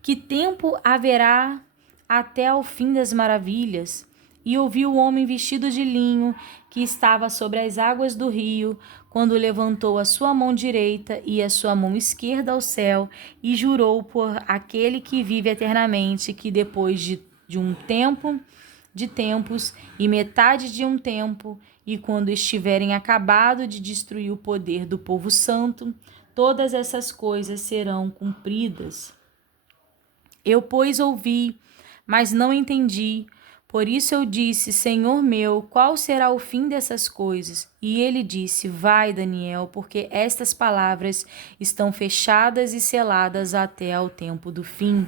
que tempo haverá até ao fim das maravilhas? E ouviu o homem vestido de linho que estava sobre as águas do rio, quando levantou a sua mão direita e a sua mão esquerda ao céu, e jurou por aquele que vive eternamente, que depois de um tempo, de tempos e metade de um tempo, e quando estiverem acabado de destruir o poder do povo santo, todas essas coisas serão cumpridas. Eu, pois, ouvi, mas não entendi. Por isso eu disse: Senhor meu, qual será o fim dessas coisas? E ele disse: Vai, Daniel, porque estas palavras estão fechadas e seladas até ao tempo do fim.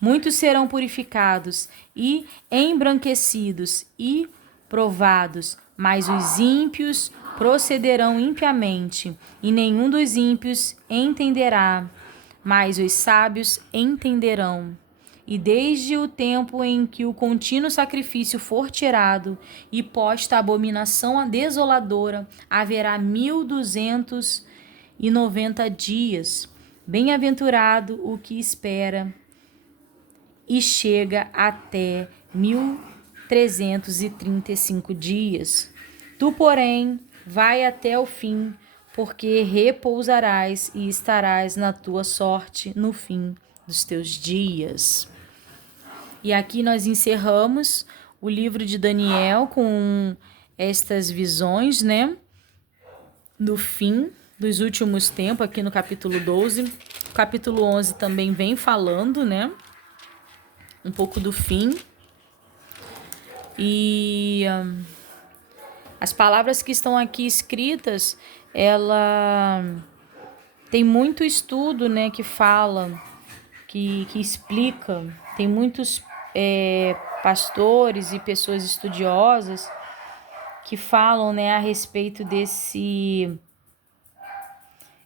Muitos serão purificados e embranquecidos e provados, mas os ímpios procederão impiamente, e nenhum dos ímpios entenderá, mas os sábios entenderão. E desde o tempo em que o contínuo sacrifício for tirado e posta a abominação desoladora, haverá 1290 dias. Bem-aventurado o que espera e chega até 1335 dias. Tu, porém, vai até o fim, porque repousarás e estarás na tua sorte no fim dos teus dias. E aqui nós encerramos o livro de Daniel com estas visões, né? Do fim dos últimos tempos, aqui no capítulo 12. O capítulo 11 também vem falando, né? Um pouco do fim. E as palavras que estão aqui escritas, ela tem muito estudo, né? Que fala, que explica. Tem muitos pastores e pessoas estudiosas que falam, né, a respeito desse,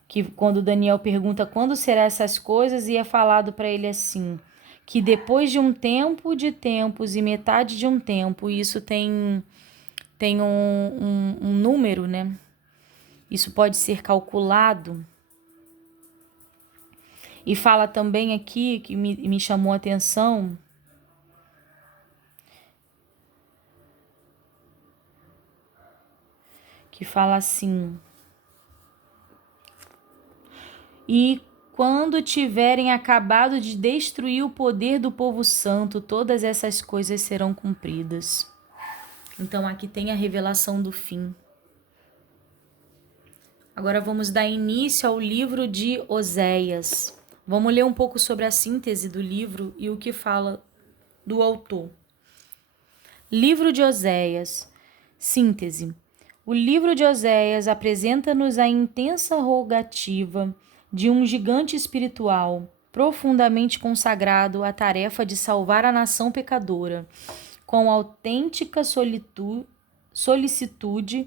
que quando Daniel pergunta quando serão essas coisas, e é falado para ele assim, que depois de um tempo de tempos e metade de um tempo, isso tem um número, né? Isso pode ser calculado. E fala também aqui, que me chamou a atenção, que fala assim: e quando tiverem acabado de destruir o poder do povo santo, todas essas coisas serão cumpridas. Então aqui tem a revelação do fim. Agora vamos dar início ao livro de Oséias. Vamos ler um pouco sobre a síntese do livro e o que fala do autor. Livro de Oséias. Síntese. O livro de Oséias apresenta-nos a intensa rogativa de um gigante espiritual, profundamente consagrado à tarefa de salvar a nação pecadora. Com autêntica solicitude,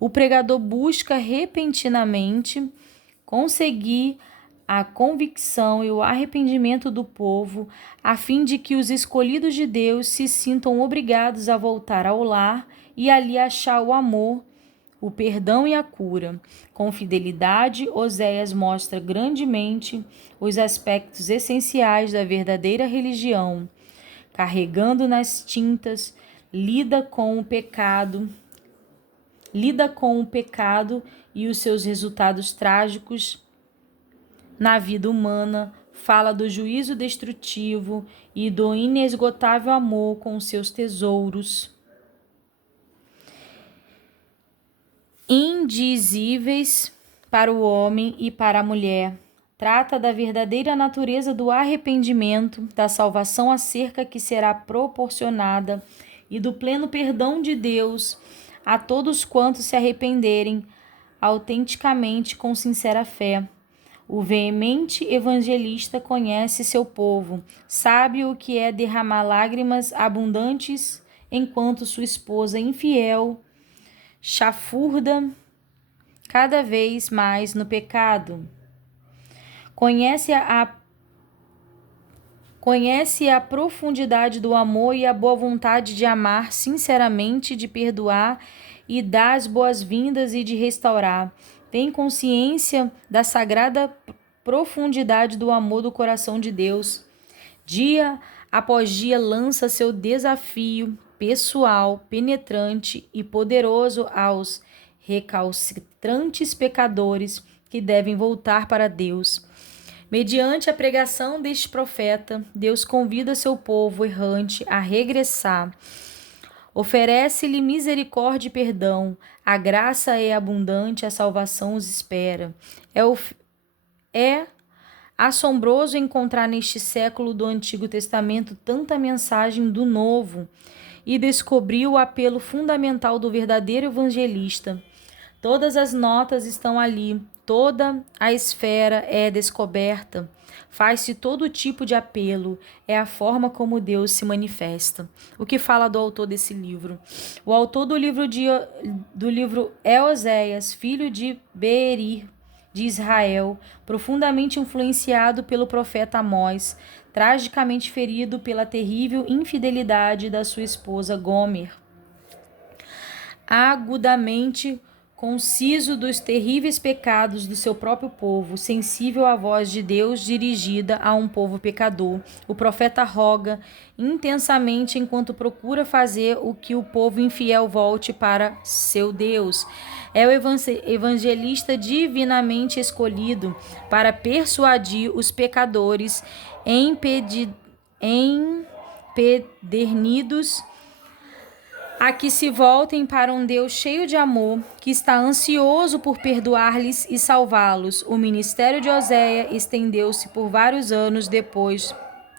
o pregador busca repentinamente conseguir a convicção e o arrependimento do povo, a fim de que os escolhidos de Deus se sintam obrigados a voltar ao lar e ali achar o amor, o perdão e a cura. Com fidelidade, Oséias mostra grandemente os aspectos essenciais da verdadeira religião. Carregando nas tintas, lida com o pecado e os seus resultados trágicos na vida humana, fala do juízo destrutivo e do inesgotável amor com seus tesouros indizíveis para o homem e para a mulher. Trata da verdadeira natureza do arrependimento, da salvação acerca que será proporcionada e do pleno perdão de Deus a todos quantos se arrependerem autenticamente com sincera fé. O veemente evangelista conhece seu povo, sabe o que é derramar lágrimas abundantes enquanto sua esposa infiel chafurda cada vez mais no pecado. Conhece a profundidade do amor e a boa vontade de amar sinceramente, de perdoar e dar as boas-vindas e de restaurar. Tem consciência da sagrada profundidade do amor do coração de Deus. Dia após dia lança seu desafio pessoal, penetrante e poderoso aos recalcitrantes pecadores que devem voltar para Deus. Mediante a pregação deste profeta, Deus convida seu povo errante a regressar. Oferece-lhe misericórdia e perdão. A graça é abundante, a salvação os espera. É assombroso encontrar neste século do Antigo Testamento tanta mensagem do Novo e descobrir o apelo fundamental do verdadeiro evangelista. Todas as notas estão ali, toda a esfera é descoberta. Faz-se todo tipo de apelo, é a forma como Deus se manifesta. O que fala do autor desse livro? O autor do livro é Oséias, filho de Beeri, de Israel, profundamente influenciado pelo profeta Amós, tragicamente ferido pela terrível infidelidade da sua esposa Gomer, agudamente conciso dos terríveis pecados do seu próprio povo, sensível à voz de Deus dirigida a um povo pecador. O profeta roga intensamente enquanto procura fazer o que o povo infiel volte para seu Deus. É o evangelista divinamente escolhido para persuadir os pecadores empedernidos a que se voltem para um Deus cheio de amor, que está ansioso por perdoar-lhes e salvá-los. O ministério de Oséia estendeu-se por vários anos depois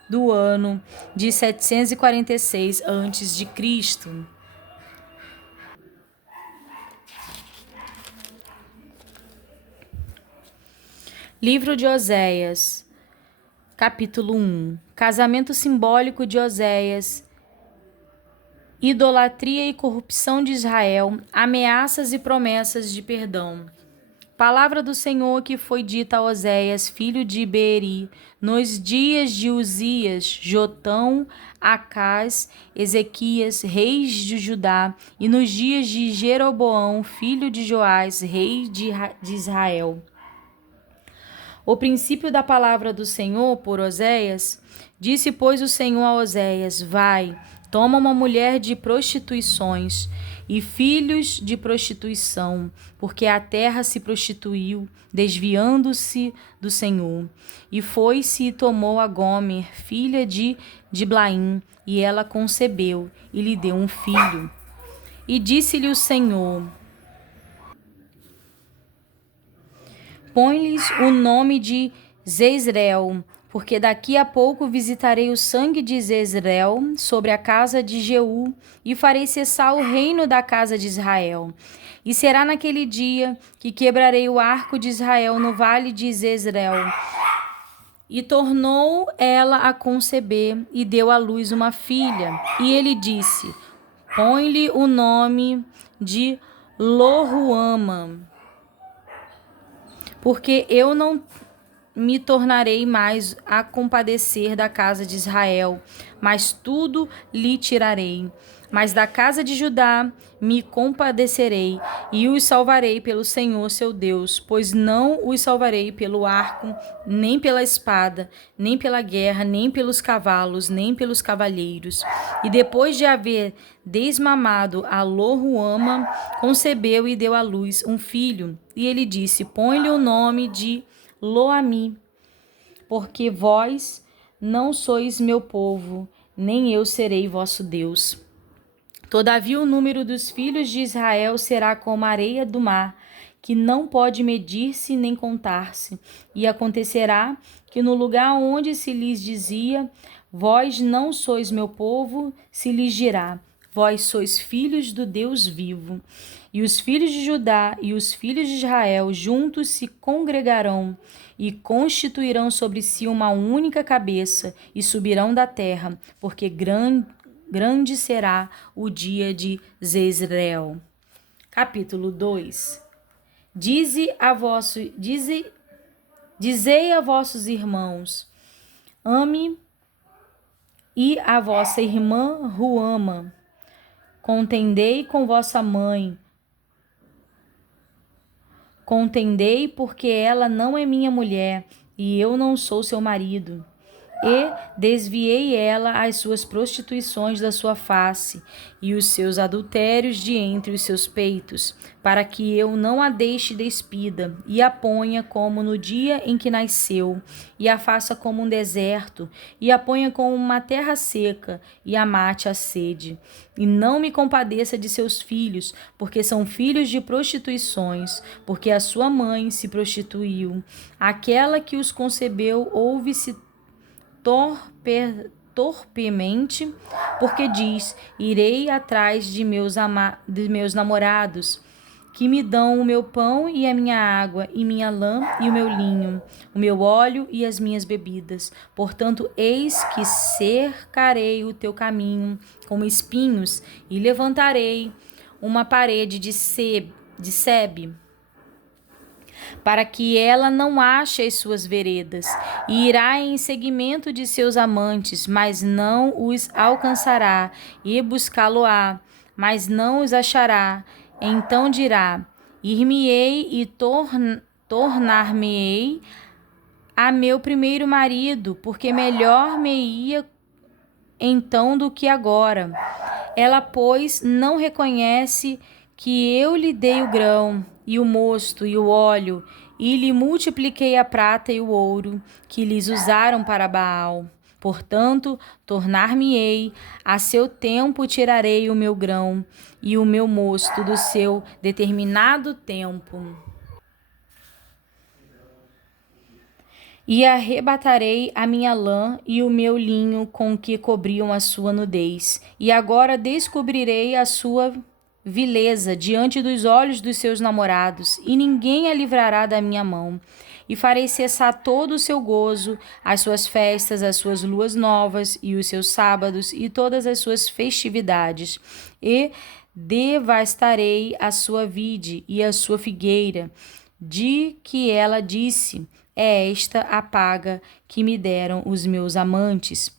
do ano de 746 a.C. Livro de Oséias, capítulo 1. Casamento simbólico de Oséias. Idolatria e corrupção de Israel, ameaças e promessas de perdão. Palavra do Senhor que foi dita a Oséias, filho de Beeri, nos dias de Uzias, Jotão, Acás, Ezequias, reis de Judá, e nos dias de Jeroboão, filho de Joás, rei de Israel. O princípio da palavra do Senhor por Oséias. Disse, pois, o Senhor a Oséias: vai, toma uma mulher de prostituições e filhos de prostituição, porque a terra se prostituiu, desviando-se do Senhor. E foi-se e tomou a Gomer, filha de Diblaim, e ela concebeu e lhe deu um filho. E disse-lhe o Senhor: põe-lhes o nome de Jezreel, porque daqui a pouco visitarei o sangue de Jezreel sobre a casa de Jeú e farei cessar o reino da casa de Israel. E será naquele dia que quebrarei o arco de Israel no vale de Jezreel. E tornou ela a conceber e deu à luz uma filha. E ele disse: põe-lhe o nome de Loruama, porque eu não me tornarei mais a compadecer da casa de Israel, mas tudo lhe tirarei. Mas da casa de Judá me compadecerei e os salvarei pelo Senhor seu Deus, pois não os salvarei pelo arco, nem pela espada, nem pela guerra, nem pelos cavalos, nem pelos cavalheiros. E depois de haver desmamado a Loruama, concebeu e deu à luz um filho. E ele disse: põe-lhe o nome de Loami, porque vós não sois meu povo, nem eu serei vosso Deus. Todavia o número dos filhos de Israel será como a areia do mar, que não pode medir-se nem contar-se. E acontecerá que no lugar onde se lhes dizia, vós não sois meu povo, se lhes dirá, vós sois filhos do Deus vivo. E os filhos de Judá e os filhos de Israel juntos se congregarão e constituirão sobre si uma única cabeça e subirão da terra, porque grande será o dia de Jezreel. Capítulo 2. Dizei a vossos irmãos, ame, e a vossa irmã Ruama, contendei com vossa mãe, contendei, porque ela não é minha mulher, e eu não sou seu marido. E desviei ela as suas prostituições da sua face, e os seus adultérios de entre os seus peitos, para que eu não a deixe despida, e a ponha como no dia em que nasceu, e a faça como um deserto, e a ponha como uma terra seca, e a mate a sede. E não me compadeça de seus filhos, porque são filhos de prostituições, porque a sua mãe se prostituiu. Aquela que os concebeu ouve-se torpemente, porque diz: irei atrás de meus namorados, que me dão o meu pão e a minha água, e minha lã e o meu linho, o meu óleo e as minhas bebidas. Portanto, eis que cercarei o teu caminho como espinhos, e levantarei uma parede de sebe. para que ela não ache as suas veredas, e irá em seguimento de seus amantes, mas não os alcançará, e buscá-lo-á, mas não os achará. Então dirá: ir-me-ei e tornar-me-ei a meu primeiro marido, porque melhor me ia então do que agora. Ela, pois, não reconhece que eu lhe dei o grão, e o mosto, e o óleo, e lhe multipliquei a prata e o ouro, que lhes usaram para Baal. Portanto, tornar-me-ei, a seu tempo tirarei o meu grão, e o meu mosto do seu determinado tempo. E arrebatarei a minha lã e o meu linho com que cobriam a sua nudez. E agora descobrirei a sua vileza diante dos olhos dos seus namorados, e ninguém a livrará da minha mão. E farei cessar todo o seu gozo, as suas festas, as suas luas novas, e os seus sábados, e todas as suas festividades. E devastarei a sua vide e a sua figueira, de que ela disse: é esta a paga que me deram os meus amantes.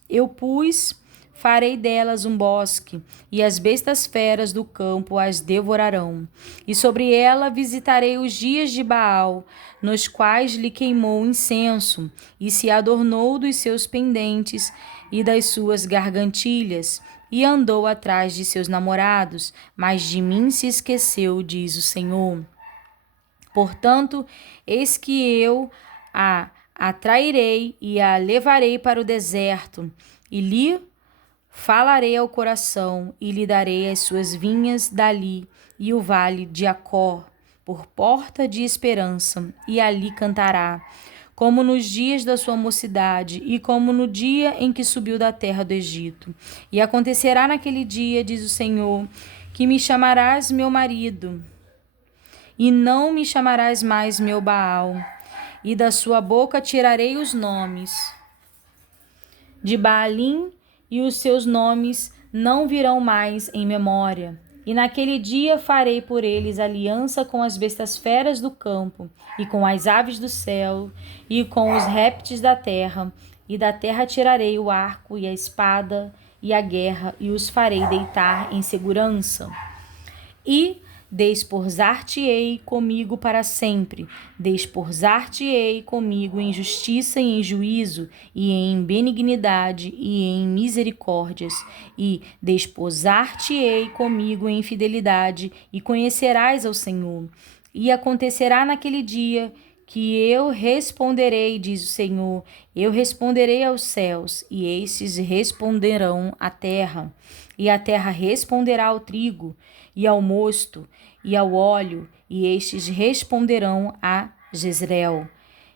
Farei delas um bosque, e as bestas feras do campo as devorarão. E sobre ela visitarei os dias de Baal, nos quais lhe queimou incenso, e se adornou dos seus pendentes e das suas gargantilhas, e andou atrás de seus namorados, mas de mim se esqueceu, diz o Senhor. Portanto, eis que eu a atrairei e a levarei para o deserto, e lhe falarei ao coração, e lhe darei as suas vinhas dali, e o vale de Acor, por porta de esperança, e ali cantará, como nos dias da sua mocidade, e como no dia em que subiu da terra do Egito. E acontecerá naquele dia, diz o Senhor, que me chamarás meu marido, e não me chamarás mais meu Baal, e da sua boca tirarei os nomes de Baalim, e os seus nomes não virão mais em memória. E naquele dia farei por eles aliança com as bestas feras do campo, e com as aves do céu, e com os répteis da terra, e da terra tirarei o arco e a espada e a guerra, e os farei deitar em segurança. E desposar-te-ei comigo para sempre, desposar-te-ei comigo em justiça e em juízo, e em benignidade e em misericórdias, e desposar-te-ei comigo em fidelidade, e conhecerás ao Senhor. E acontecerá naquele dia que eu responderei, diz o Senhor, eu responderei aos céus, e estes responderão à terra, e a terra responderá ao trigo, e ao mosto, e ao óleo, e estes responderão a Jezreel.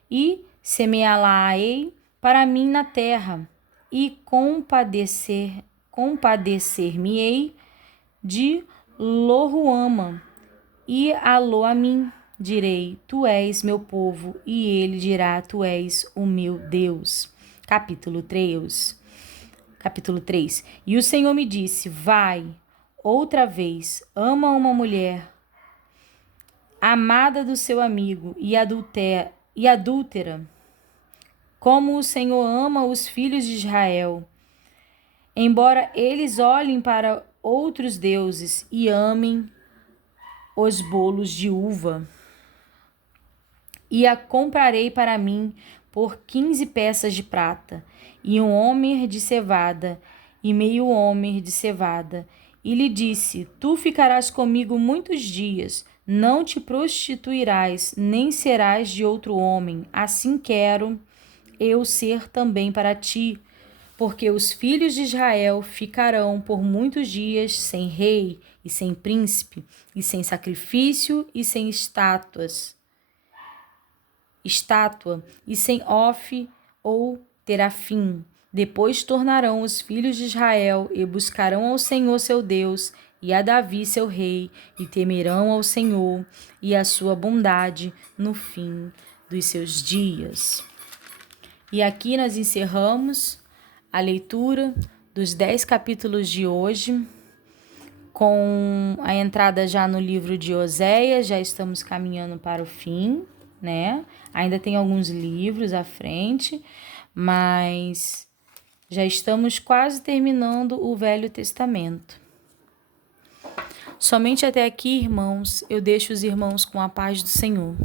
E semeá-la-ei para mim na terra, e compadecer-me-ei de Lo-ruama, e alô a mim, direi, tu és meu povo, e ele dirá, tu és o meu Deus. Capítulo 3. E o Senhor me disse, vai, outra vez, ama uma mulher, amada do seu amigo, e adúltera, como o Senhor ama os filhos de Israel, embora eles olhem para outros deuses e amem os bolos de uva. E a comprarei para mim por 15 peças de prata, e um homer de cevada, e meio homer de cevada. E lhe disse, tu ficarás comigo muitos dias, não te prostituirás, nem serás de outro homem, assim quero eu ser também para ti, porque os filhos de Israel ficarão por muitos dias sem rei, e sem príncipe, e sem sacrifício, e sem estátua, e sem Ofe ou Terafim. Depois tornarão os filhos de Israel e buscarão ao Senhor seu Deus e a Davi seu rei, e temerão ao Senhor e a sua bondade no fim dos seus dias. E aqui nós encerramos a leitura dos 10 capítulos de hoje, com a entrada já no livro de Oséias, já estamos caminhando para o fim, né? Ainda tem alguns livros à frente, mas já estamos quase terminando o Velho Testamento. Somente até aqui, irmãos, eu deixo os irmãos com a paz do Senhor.